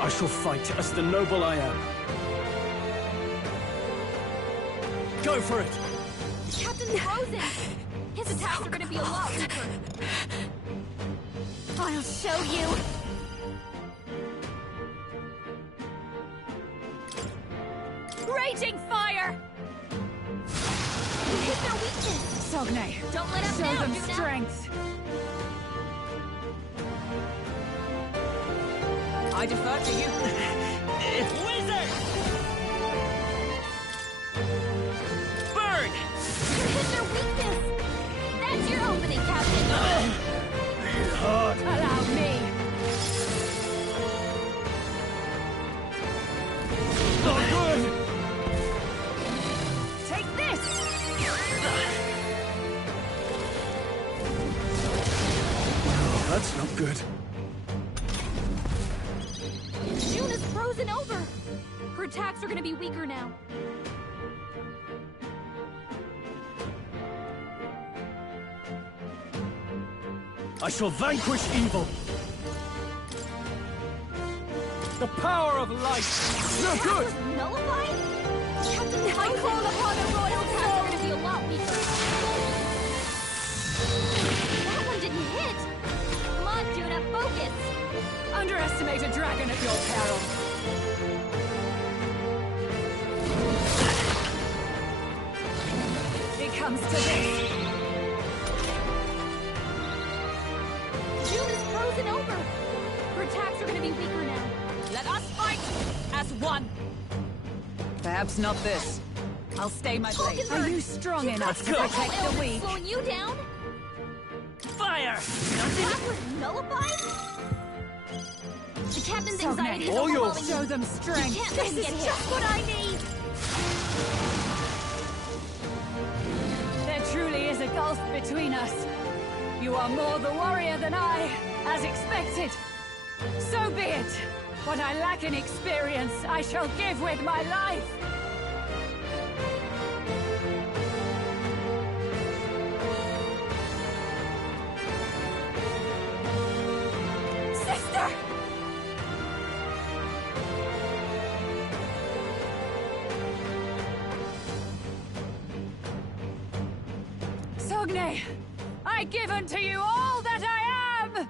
I shall fight as the noble I am. Go for it! The Captain's frozen! His attacks are gonna be a lot weaker. I'll show you! Raging fire! You hit their weakness! Sogne, Don't let up show now, them Juna. strength. I defer to you. Wizard! Burn! You hit their weakness! That's your opening, Captain! Hard. Allow me. Not good! Take this! Oh, that's not good. June is frozen over! Her attacks are gonna be weaker now. I shall vanquish evil. The power of light. No good. Was nullified? Captain, I call upon the royal soul! Are gonna be a lot weaker. That one didn't hit! Come on, Juna, focus! Underestimate a dragon at your peril. It comes to this. June is frozen over! Her attacks are gonna be weaker now. Let us fight as one. Perhaps not this. I'll stay my place. Are you strong enough to protect the weak? Slowing you down? Fire! That was nullified? The Captain's anxiety is All yours. overwhelming Show you. them strength. You can't let him get hit. Just what I need! There truly is a gulf between us. You are more the warrior than I, as expected. So be it. What I lack in experience, I shall give with my life. Cogne, I give unto you all that I am!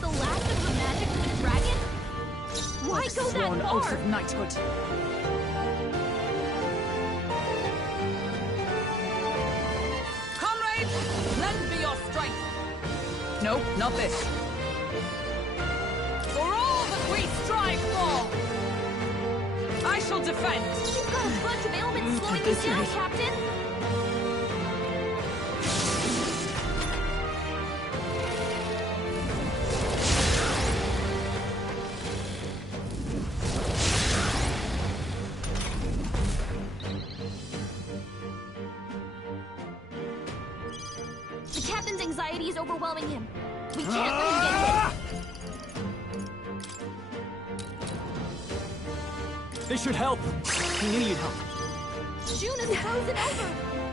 The last of her magic to the dragon? Why go that Sworn far? oath of knighthood. Comrades, lend me your strength. No, not this. For all that we strive for, I shall defend. You've got a bunch of ailments slowing you down, Captain. Anxiety is overwhelming him. We can't let him get hit. They should help. He knew you'd help. June is frozen over.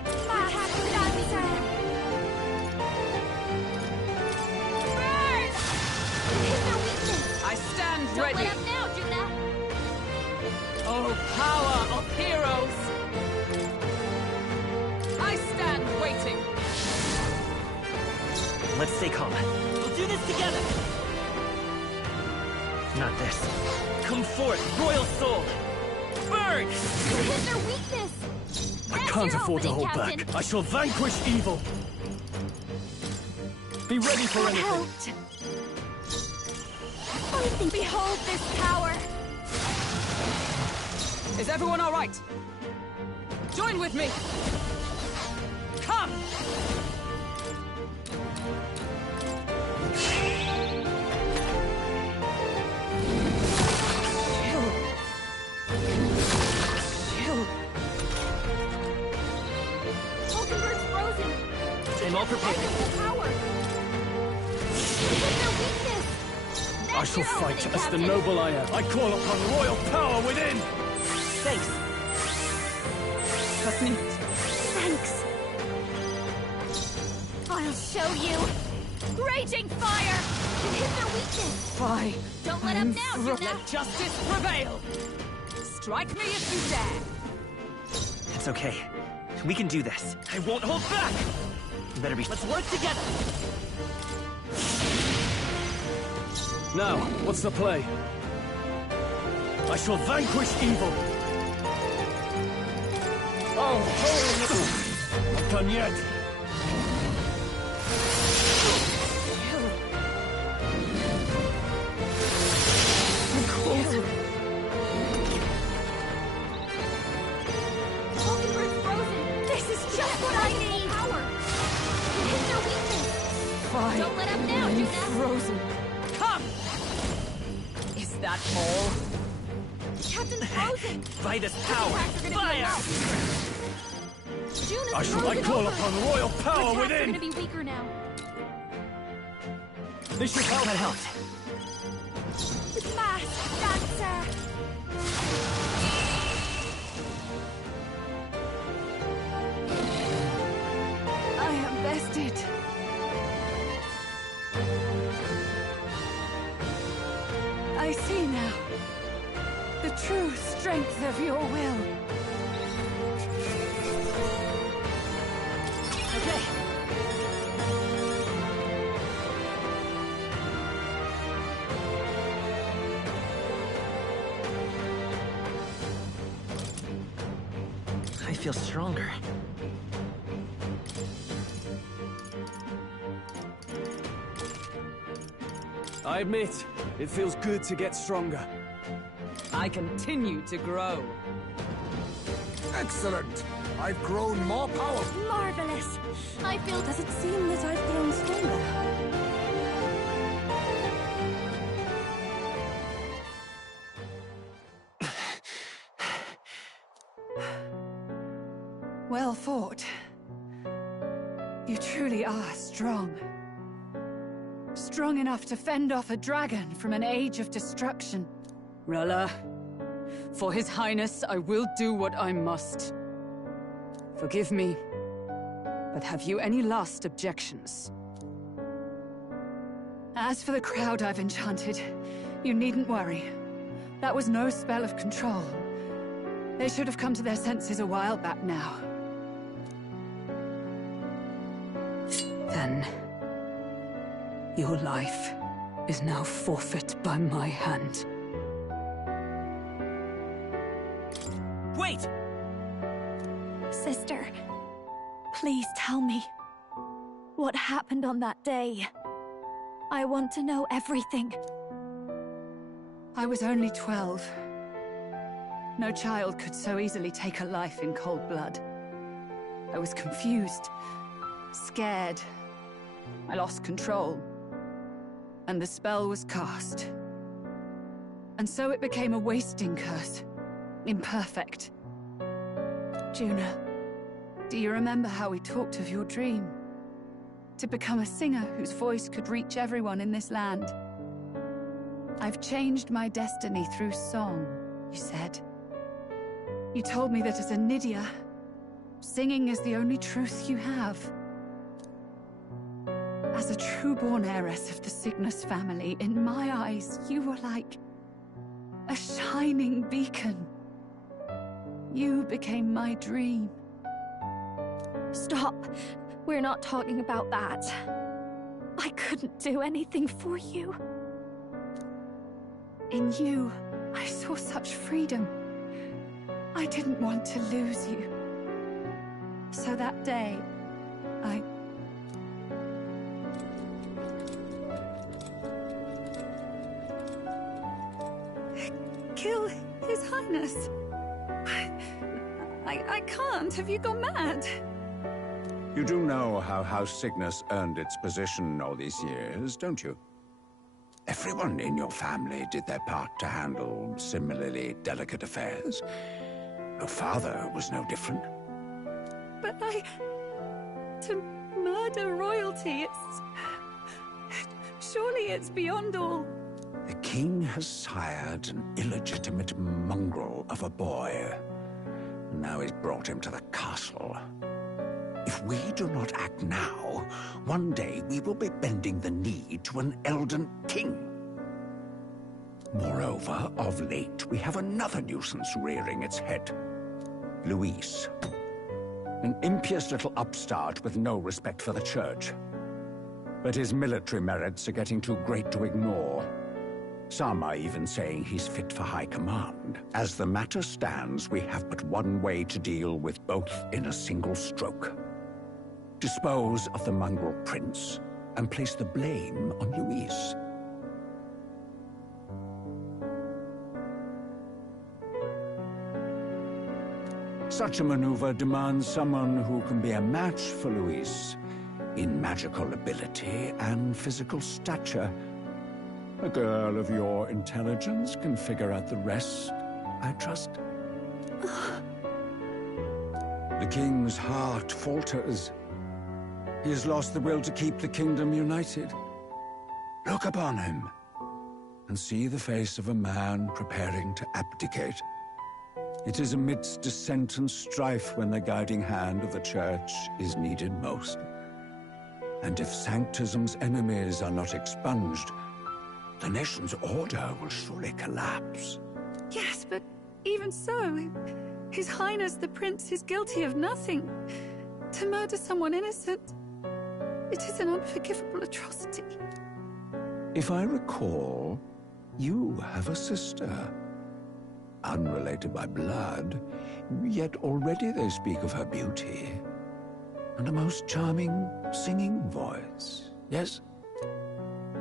Attack the dancer. Burn! Hit their weakness. I stand Don't ready. let up now, Juna. Oh, power of heroes! I stand waiting. Let's stay calm. We'll do this together! Not this. Come forth, royal soul! Burn! You hit their weakness! I can't afford to hold Captain. back. I shall vanquish evil. Be ready for anything. Helped. I think behold this power! Is everyone all right? Join with me. Come! Hulkenberg's frozen. I'm all prepared. Power. Hit their weakness. I shall fight as the noble I am. I call upon royal power within! Thanks. That's neat. Thanks. I'll show you. Raging fire. You hit their weakness. Why? Don't let up now, Juna. Let justice prevail. Strike me if you dare. It's okay. We can do this. I won't hold back! You better be... Let's work together! Now, what's the play? I shall vanquish evil! Oh, not done yet! Hulkenberg's frozen. This is just what I need. Power. You hit their weakness. Fine. Don't let up now, I'm Juna. frozen. Come! Is that all? Captain's frozen. By this power! Fire! Juna's I shall frozen call over. upon royal power Attacks are within! gonna be weaker now. This should help. That helped. Mask dancer. I am bested. I see now the true strength of your will. Okay. I feel stronger. I admit, it feels good to get stronger. I continue to grow. Excellent! I've grown more powerful. Marvelous! I feel... Does it seem that I've grown stronger? Well fought. You truly are strong. Strong enough to fend off a dragon from an age of destruction. Rella, for His Highness, I will do what I must. Forgive me, but have you any last objections? As for the crowd I've enchanted, you needn't worry. That was no spell of control. They should have come to their senses a while back now. Then, your life is now forfeit by my hand. Wait! Sister, please tell me. What happened on that day? I want to know everything. I was only 12. No child could so easily take a life in cold blood. I was confused, scared. I lost control. And the spell was cast. And so it became a wasting curse. Imperfect. Juna, do you remember how we talked of your dream? To become a singer whose voice could reach everyone in this land. I've changed my destiny through song, you said. You told me that as a Nydia, singing is the only truth you have. As a true-born heiress of the Cygnus family, in my eyes, you were like a shining beacon. You became my dream. Stop. We're not talking about that. I couldn't do anything for you. In you, I saw such freedom. I didn't want to lose you. So that day, I... Kill His Highness. I can't. Have you gone mad? You do know how House Cygnus earned its position all these years, don't you? Everyone in your family did their part to handle similarly delicate affairs. Your father was no different. But to murder royalty, surely it's beyond all. The king has sired an illegitimate mongrel of a boy. Now he's brought him to the castle. If we do not act now, one day we will be bending the knee to an Elden king. Moreover, of late, we have another nuisance rearing its head. Luis. An impious little upstart with no respect for the church. But his military merits are getting too great to ignore. Some are even saying he's fit for high command. As the matter stands, we have but one way to deal with both in a single stroke. Dispose of the mongrel prince and place the blame on Luis. Such a maneuver demands someone who can be a match for Luis in magical ability and physical stature. A girl of your intelligence can figure out the rest, I trust. The king's heart falters. He has lost the will to keep the kingdom united. Look upon him, and see the face of a man preparing to abdicate. It is amidst dissent and strife when the guiding hand of the church is needed most. And if Sanctism's enemies are not expunged, the nation's order will surely collapse. Yes, but even so, His Highness the Prince is guilty of nothing. To murder someone innocent, it is an unforgivable atrocity. If I recall, you have a sister. Unrelated by blood, yet already they speak of her beauty. And a most charming singing voice, yes?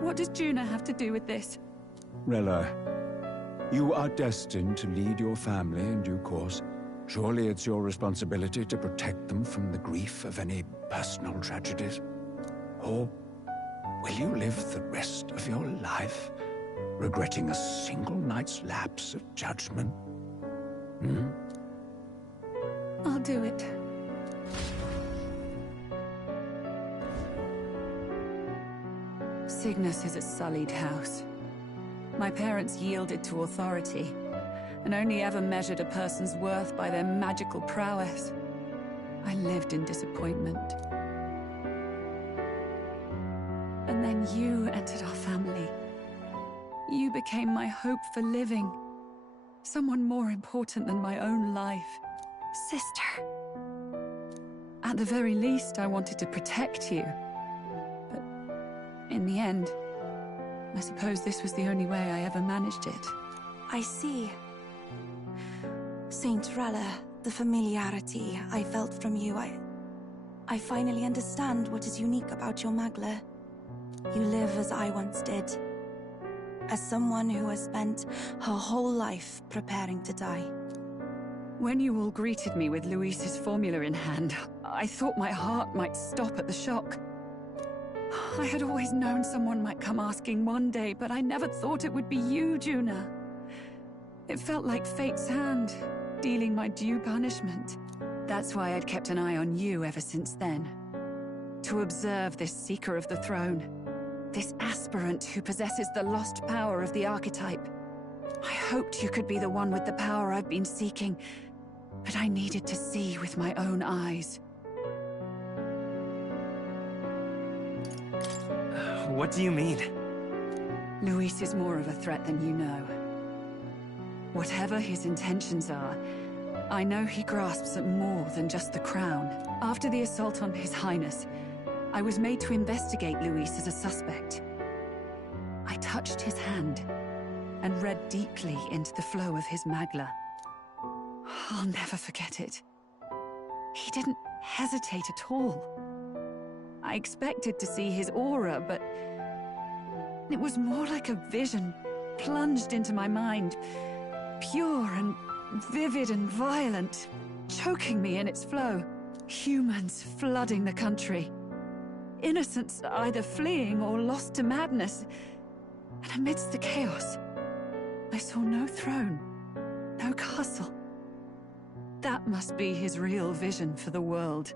What does Juna have to do with this? Rella, you are destined to lead your family in due course. Surely it's your responsibility to protect them from the grief of any personal tragedies. Or will you live the rest of your life regretting a single night's lapse of judgment? Hmm? I'll do it. Cygnus is a sullied house. My parents yielded to authority, and only ever measured a person's worth by their magical prowess. I lived in disappointment. And then you entered our family. You became my hope for living. Someone more important than my own life. Sister. At the very least, I wanted to protect you. But in the end, I suppose this was the only way I ever managed it. I see. Saint Rella, the familiarity I felt from you, I finally understand what is unique about your Magla. You live as I once did. As someone who has spent her whole life preparing to die. When you all greeted me with Luis's formula in hand, I thought my heart might stop at the shock. I had always known someone might come asking one day, but I never thought it would be you, Juna. It felt like fate's hand, dealing my due punishment. That's why I'd kept an eye on you ever since then. To observe this seeker of the throne. This aspirant who possesses the lost power of the archetype. I hoped you could be the one with the power I've been seeking, but I needed to see with my own eyes. What do you mean? Luis is more of a threat than you know. Whatever his intentions are, I know he grasps at more than just the crown. After the assault on His Highness, I was made to investigate Luis as a suspect. I touched his hand and read deeply into the flow of his Magla. I'll never forget it. He didn't hesitate at all. I expected to see his aura, but it was more like a vision plunged into my mind, pure and vivid and violent, choking me in its flow. Humans flooding the country. Innocents either fleeing or lost to madness. And amidst the chaos, I saw no throne, no castle. That must be his real vision for the world.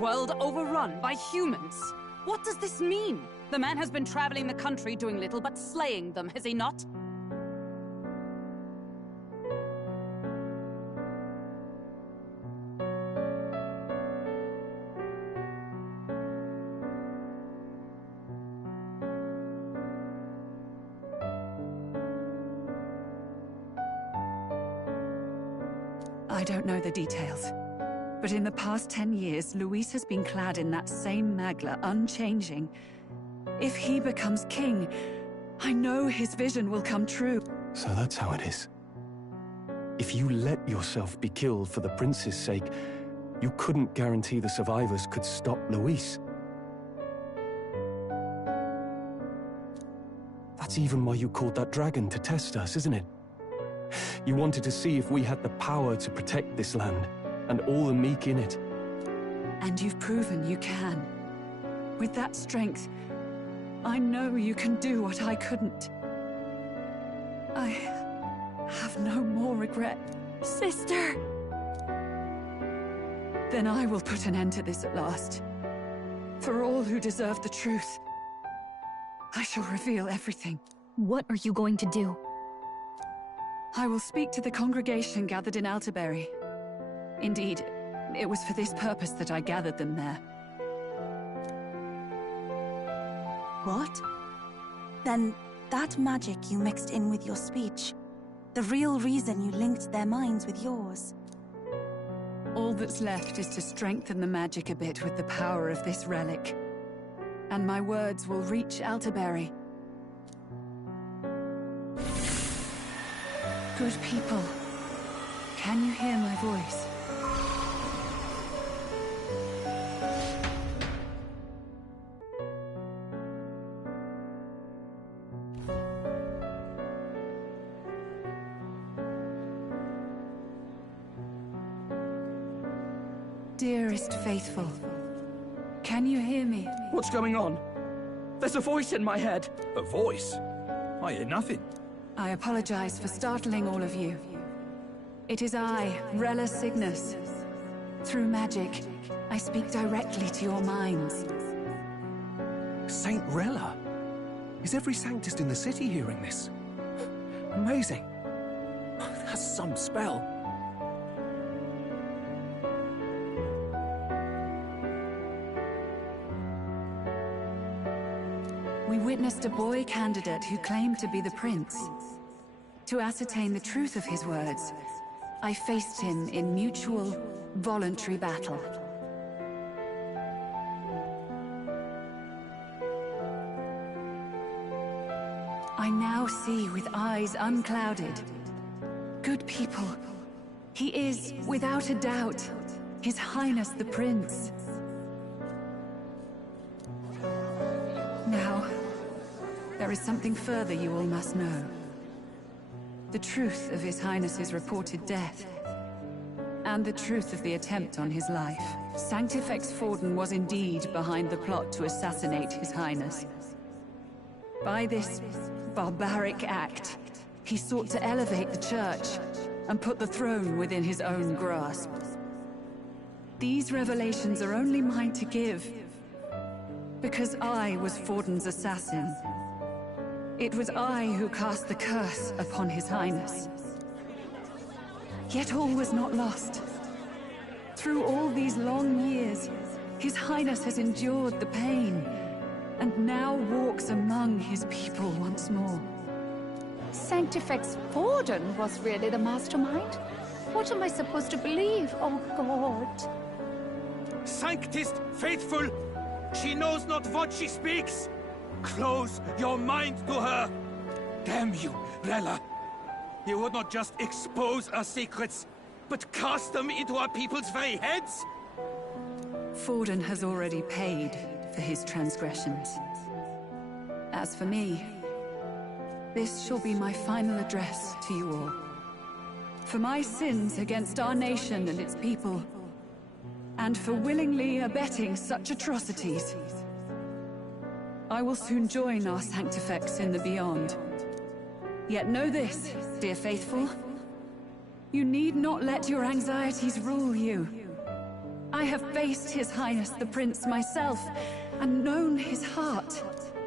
world overrun by humans. What does this mean? The man has been traveling the country doing little but slaying them, has he not? I don't know the details, but in the past 10 years, Luis has been clad in that same magla, unchanging. If he becomes king, I know his vision will come true. So that's how it is. If you let yourself be killed for the prince's sake, you couldn't guarantee the survivors could stop Luis. That's even why you called that dragon to test us, isn't it? You wanted to see if we had the power to protect this land, and all the meek in it. And you've proven you can. With that strength, I know you can do what I couldn't. I have no more regret. Sister! Then I will put an end to this at last. For all who deserve the truth, I shall reveal everything. What are you going to do? I will speak to the congregation gathered in Altaberry. Indeed, it was for this purpose that I gathered them there. What? Then that magic you mixed in with your speech, the real reason you linked their minds with yours. All that's left is to strengthen the magic a bit with the power of this relic. And my words will reach Altaberry. Good people, can you hear my voice? Dearest faithful, can you hear me? What's going on? There's a voice in my head. A voice? I hear nothing. I apologize for startling all of you. It is I, Rella Cygnus. Through magic, I speak directly to your minds. Saint Rella? Is every Sanctist in the city hearing this? Amazing. That's some spell. We witnessed a boy candidate who claimed to be the prince. To ascertain the truth of his words, I faced him in mutual, voluntary battle. I now see with eyes unclouded. Good people, he is, without a doubt, His Highness the Prince. Now, there is something further you all must know. The truth of His Highness's reported death, and the truth of the attempt on his life. Sanctifex Forden was indeed behind the plot to assassinate His Highness. By this barbaric act, he sought to elevate the Church and put the throne within his own grasp. These revelations are only mine to give, because I was Forden's assassin. It was I who cast the curse upon His Highness. Yet all was not lost. Through all these long years, His Highness has endured the pain, and now walks among his people once more. Sanctifex Forden was really the mastermind? What am I supposed to believe? Oh, God. Sanctist faithful! She knows not what she speaks! Close your mind to her! Damn you, Rella! You would not just expose our secrets, but cast them into our people's very heads? Forden has already paid for his transgressions. As for me, this shall be my final address to you all. For my sins against our nation and its people, and for willingly abetting such atrocities, I will soon join our Sanctifex in the beyond. Yet know this, dear faithful, you need not let your anxieties rule you. I have faced His Highness the Prince myself, and known his heart.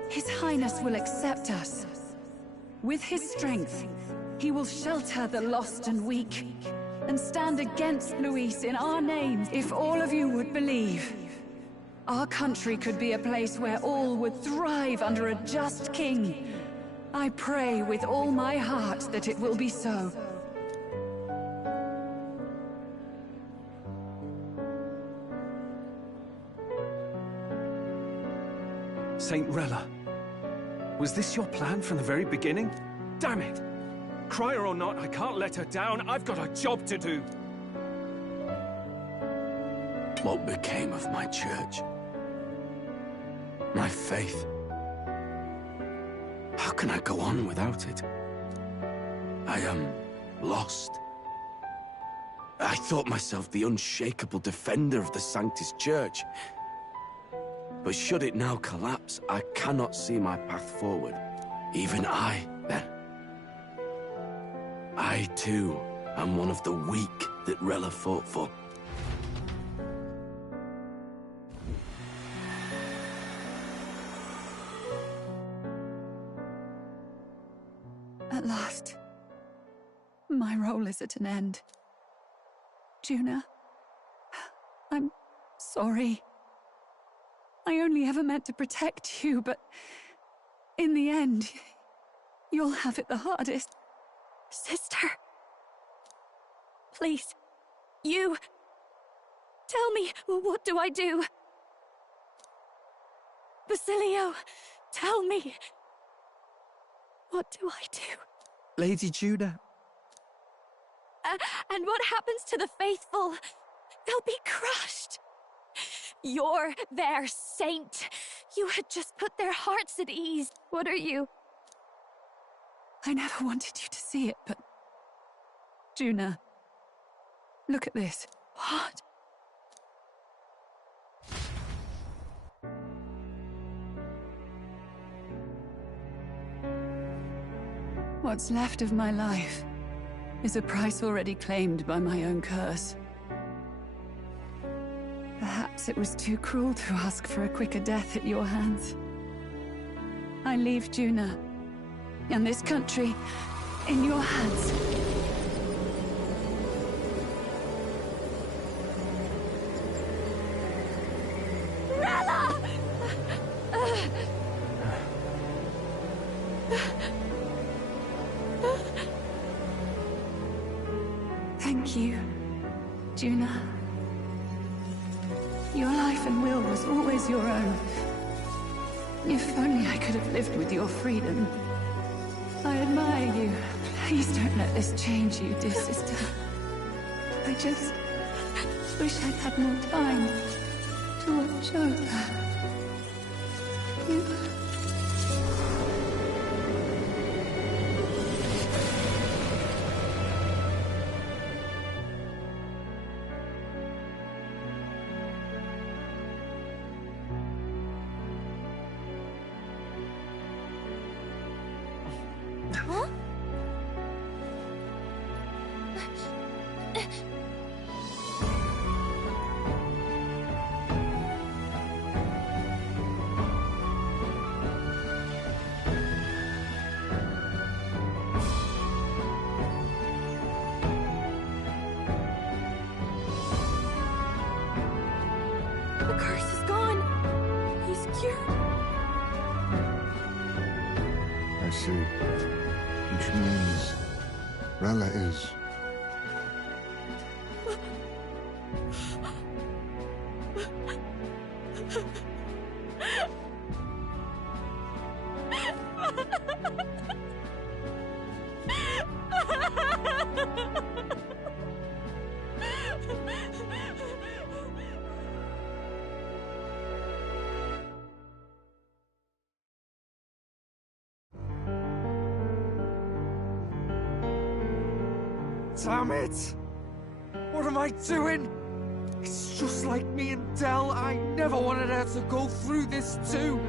His Highness will accept us. With his strength, he will shelter the lost and weak, and stand against Luis in our name. If all of you would believe, our country could be a place where all would thrive under a just king. I pray with all my heart that it will be so. Saint Rella, was this your plan from the very beginning? Damn it! Crier or not, I can't let her down. I've got a job to do. What became of my church? My faith? How can I go on without it? I am lost. I thought myself the unshakable defender of the Sanctus Church. But should it now collapse, I cannot see my path forward. Even I, then. I, too, am one of the weak that Rella fought for. At last, my role is at an end. Juna, I'm sorry. I only ever meant to protect you, but in the end, you'll have it the hardest. Sister. Please. You. Tell me, what do I do? Basilio, tell me. What do I do? Lady Juna. And what happens to the faithful? They'll be crushed. You're their saint. You had just put their hearts at ease. What are you? I never wanted you to see it, but... Juna, look at this. What? What's left of my life is a price already claimed by my own curse. Perhaps it was too cruel to ask for a quicker death at your hands. I leave Juna and this country in your hands. Rella! Thank you, Juna. Your life and will was always your own. If only I could have lived with your freedom. I admire you. Please don't let this change you, dear sister. I just wish I'd had more time to watch over you. Huh? The curse is gone. He's cured. I see. Which means Rella is... Damn it! What am I doing? It's just like me and Del. I never wanted her to go through this too.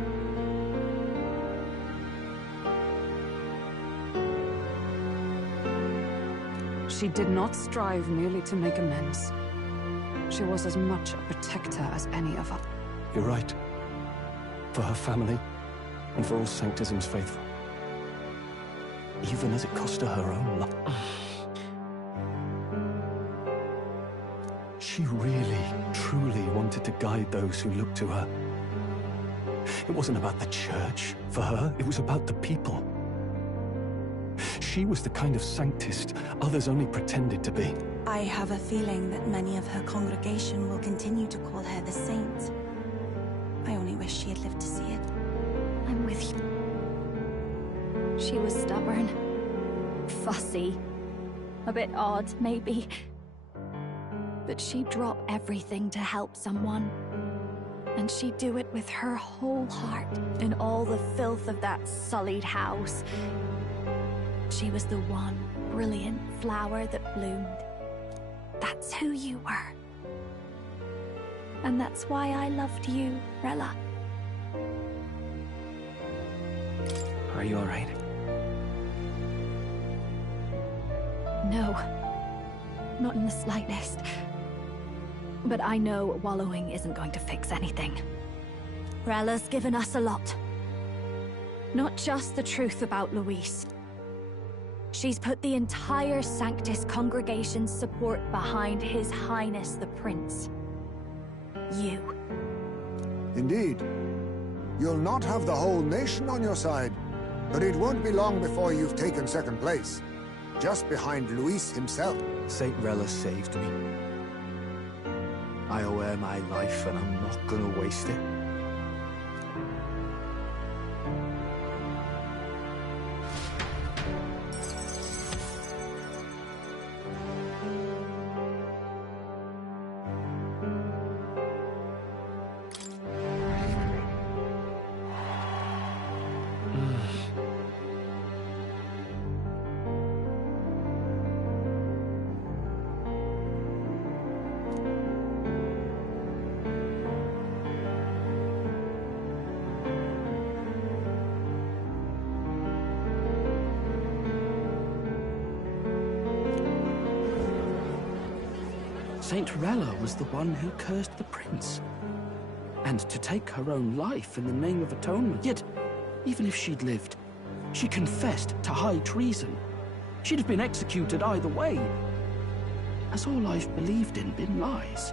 She did not strive merely to make amends. She was as much a protector as any of us. You're right. For her family, and for all Sanctism's faithful. Even as it cost her her own life. She really, truly wanted to guide those who looked to her. It wasn't about the church, for her. It was about the people. She was the kind of Sanctist others only pretended to be. I have a feeling that many of her congregation will continue to call her the Saint. I only wish she had lived to see it. I'm with you. She was stubborn, fussy, a bit odd, maybe. But she'd drop everything to help someone. And she'd do it with her whole heart, in all the filth of that sullied house. She was the one brilliant flower that bloomed. That's who you were. And that's why I loved you, Rella. Are you alright? No. Not in the slightest. But I know wallowing isn't going to fix anything. Rella's given us a lot. Not just the truth about Luis. She's put the entire Sanctus congregation's support behind His Highness the Prince. You. Indeed. You'll not have the whole nation on your side, but it won't be long before you've taken second place. Just behind Luis himself. Saint Rella saved me. I owe her my life, and I'm not gonna waste it. Saint Rella was the one who cursed the prince. And to take her own life in the name of atonement. Yet, even if she'd lived, she confessed to high treason. She'd have been executed either way. Has all I've believed in been lies?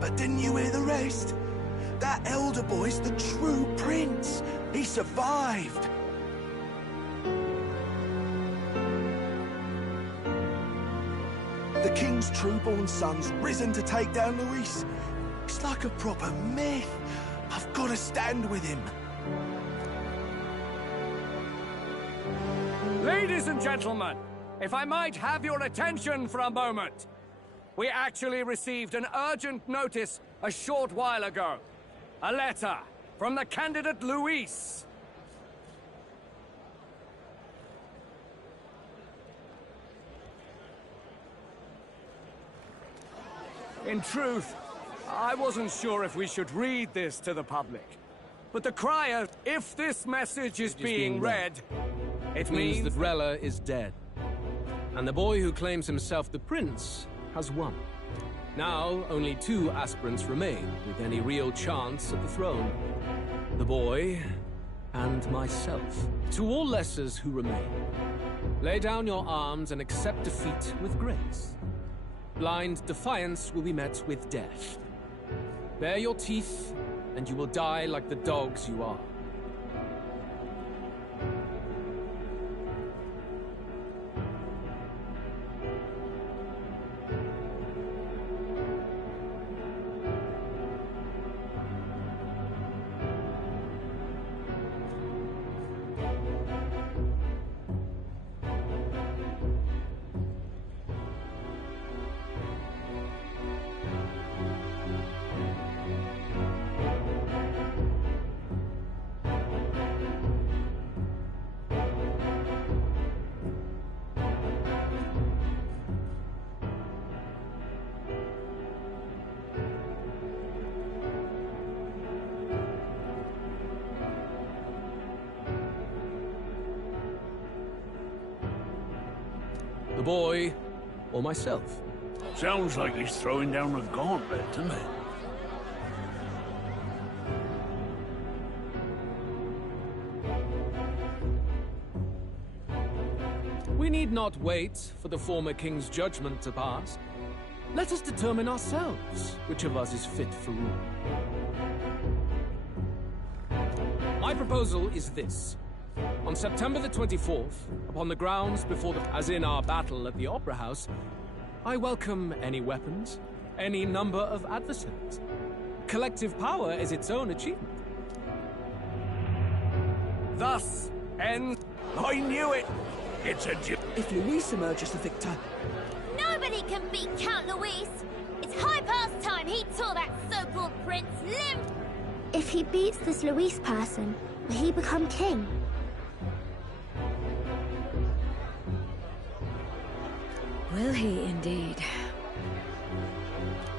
But didn't you hear the rest? That elder boy's the true prince. He survived. The king's true-born son's risen to take down Luis. It's like a proper myth. I've got to stand with him. Ladies and gentlemen, if I might have your attention for a moment. We actually received an urgent notice a short while ago. A letter from the candidate Luis. In truth, I wasn't sure if we should read this to the public. But the crier, if this message is being read, it means that Rella is dead. And the boy who claims himself the prince has won. Now, only 2 aspirants remain with any real chance at the throne. The boy and myself. To all lessers who remain, lay down your arms and accept defeat with grace. Blind defiance will be met with death. Bare your teeth, and you will die like the dogs you are. The boy, or myself? Sounds like he's throwing down a gauntlet, doesn't it? We need not wait for the former king's judgment to pass. Let us determine ourselves which of us is fit for rule. My proposal is this. On September the 24th, upon the grounds before the... as in our battle at the Opera House, I welcome any weapons, any number of adversaries. Collective power is its own achievement. Thus ends... I knew it! It's a... If Luis emerges the victor... Nobody can beat Count Luis! It's high past time he tore that so-called prince limb! If he beats this Luis person, will he become king? Will he indeed?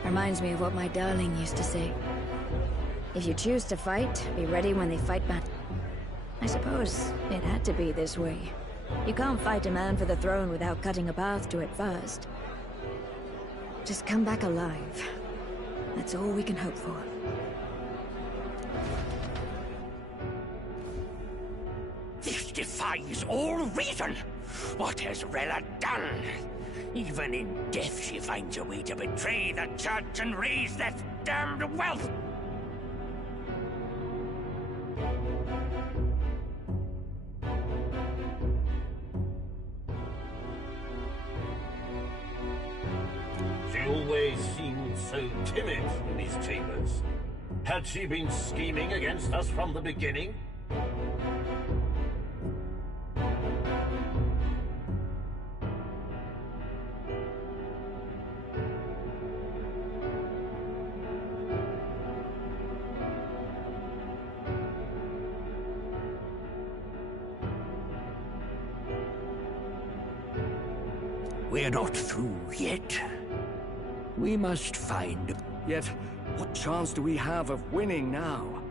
Reminds me of what my darling used to say. If you choose to fight, be ready when they fight back. I suppose it had to be this way. You can't fight a man for the throne without cutting a path to it first. Just come back alive. That's all we can hope for. This defies all reason! What has Rella done? Even in death she finds a way to betray the church and raise that damned wealth! She always seemed so timid in these chambers. Had she been scheming against us from the beginning? We're not through yet. We must find... Yet, what chance do we have of winning now?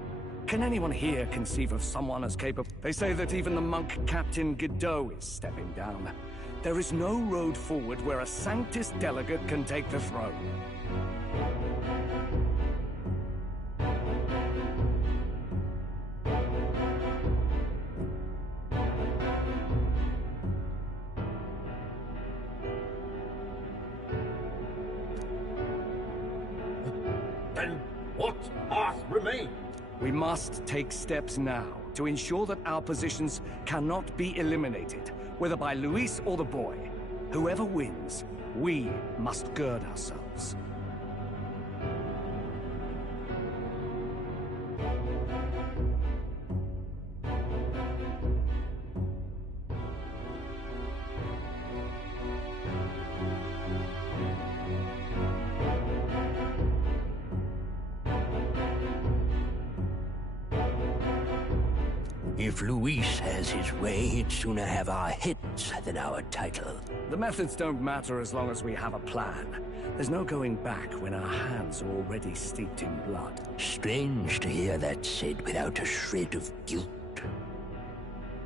Can anyone here conceive of someone as capable? They say that even the monk Captain Godot is stepping down. There is no road forward where a Sanctus delegate can take the throne. Then what path remains? We must take steps now to ensure that our positions cannot be eliminated, whether by Luis or the boy. Whoever wins, we must gird ourselves. If Luis has his way, he'd sooner have our heads than our title. The methods don't matter as long as we have a plan. There's no going back when our hands are already steeped in blood. Strange to hear that said without a shred of guilt.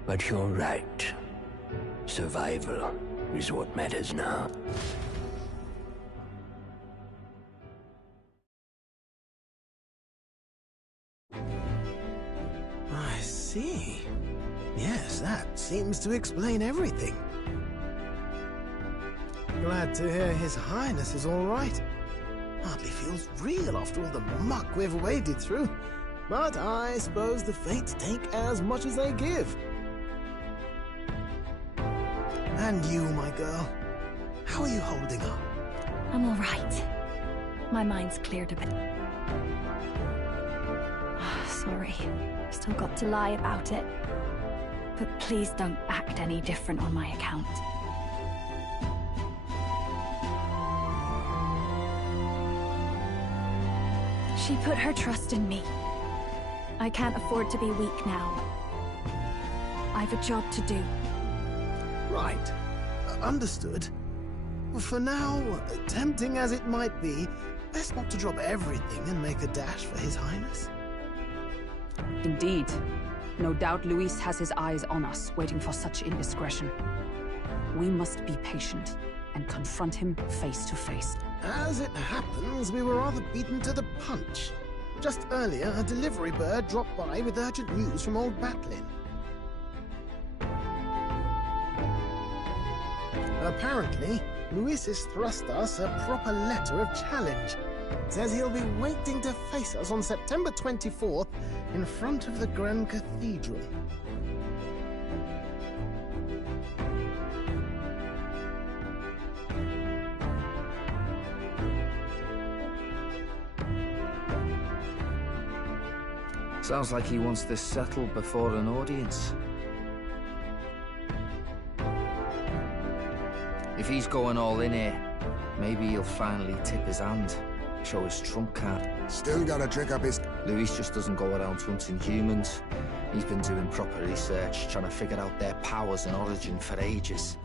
But you're right. Survival is what matters now. I see. Yes, that seems to explain everything. Glad to hear His Highness is all right. Hardly feels real after all the muck we've waded through. But I suppose the fates take as much as they give. And you, my girl, how are you holding up? I'm all right. My mind's cleared a bit. Sorry. Still got to lie about it. But please don't act any different on my account. She put her trust in me. I can't afford to be weak now. I've a job to do. Right. Understood. For now, tempting as it might be, best not to drop everything and make a dash for His Highness. Indeed. No doubt Luis has his eyes on us, waiting for such indiscretion. We must be patient and confront him face to face. As it happens, we were rather beaten to the punch. Just earlier, a delivery bird dropped by with urgent news from old Batlin. Apparently, Luis has thrust us a proper letter of challenge. Says he'll be waiting to face us on September 24th in front of the Grand Cathedral. Sounds like he wants this settled before an audience. If he's going all in here, maybe he'll finally tip his hand, show his trump card. Still got a trick up his... Luis just doesn't go around hunting humans. He's been doing proper research, trying to figure out their powers and origin for ages.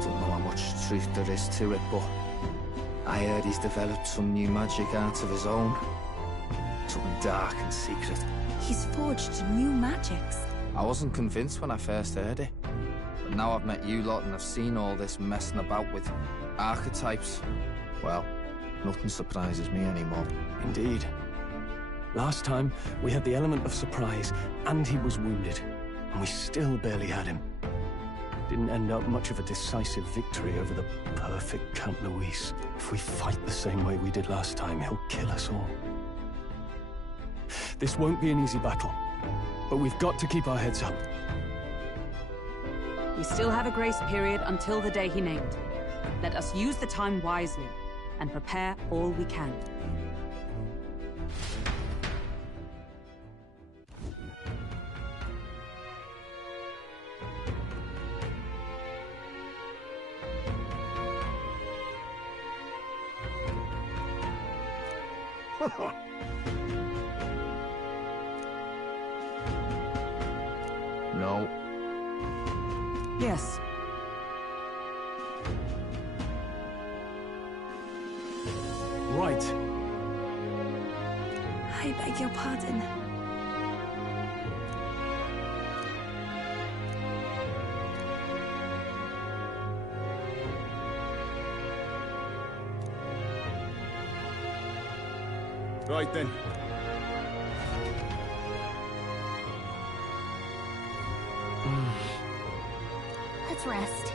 Don't know how much truth there is to it, but I heard he's developed some new magic art of his own. Something dark and secret. He's forged new magics. I wasn't convinced when I first heard it. But now I've met you lot and I've seen all this messing about with archetypes. Well, nothing surprises me anymore. Indeed. Last time, we had the element of surprise, and he was wounded. And we still barely had him. Didn't end up much of a decisive victory over the perfect Count Luis. If we fight the same way we did last time, he'll kill us all. This won't be an easy battle, but we've got to keep our heads up. We still have a grace period until the day he named. Let us use the time wisely and prepare all we can. No. Yes. Right. I beg your pardon. Right then. Let's rest.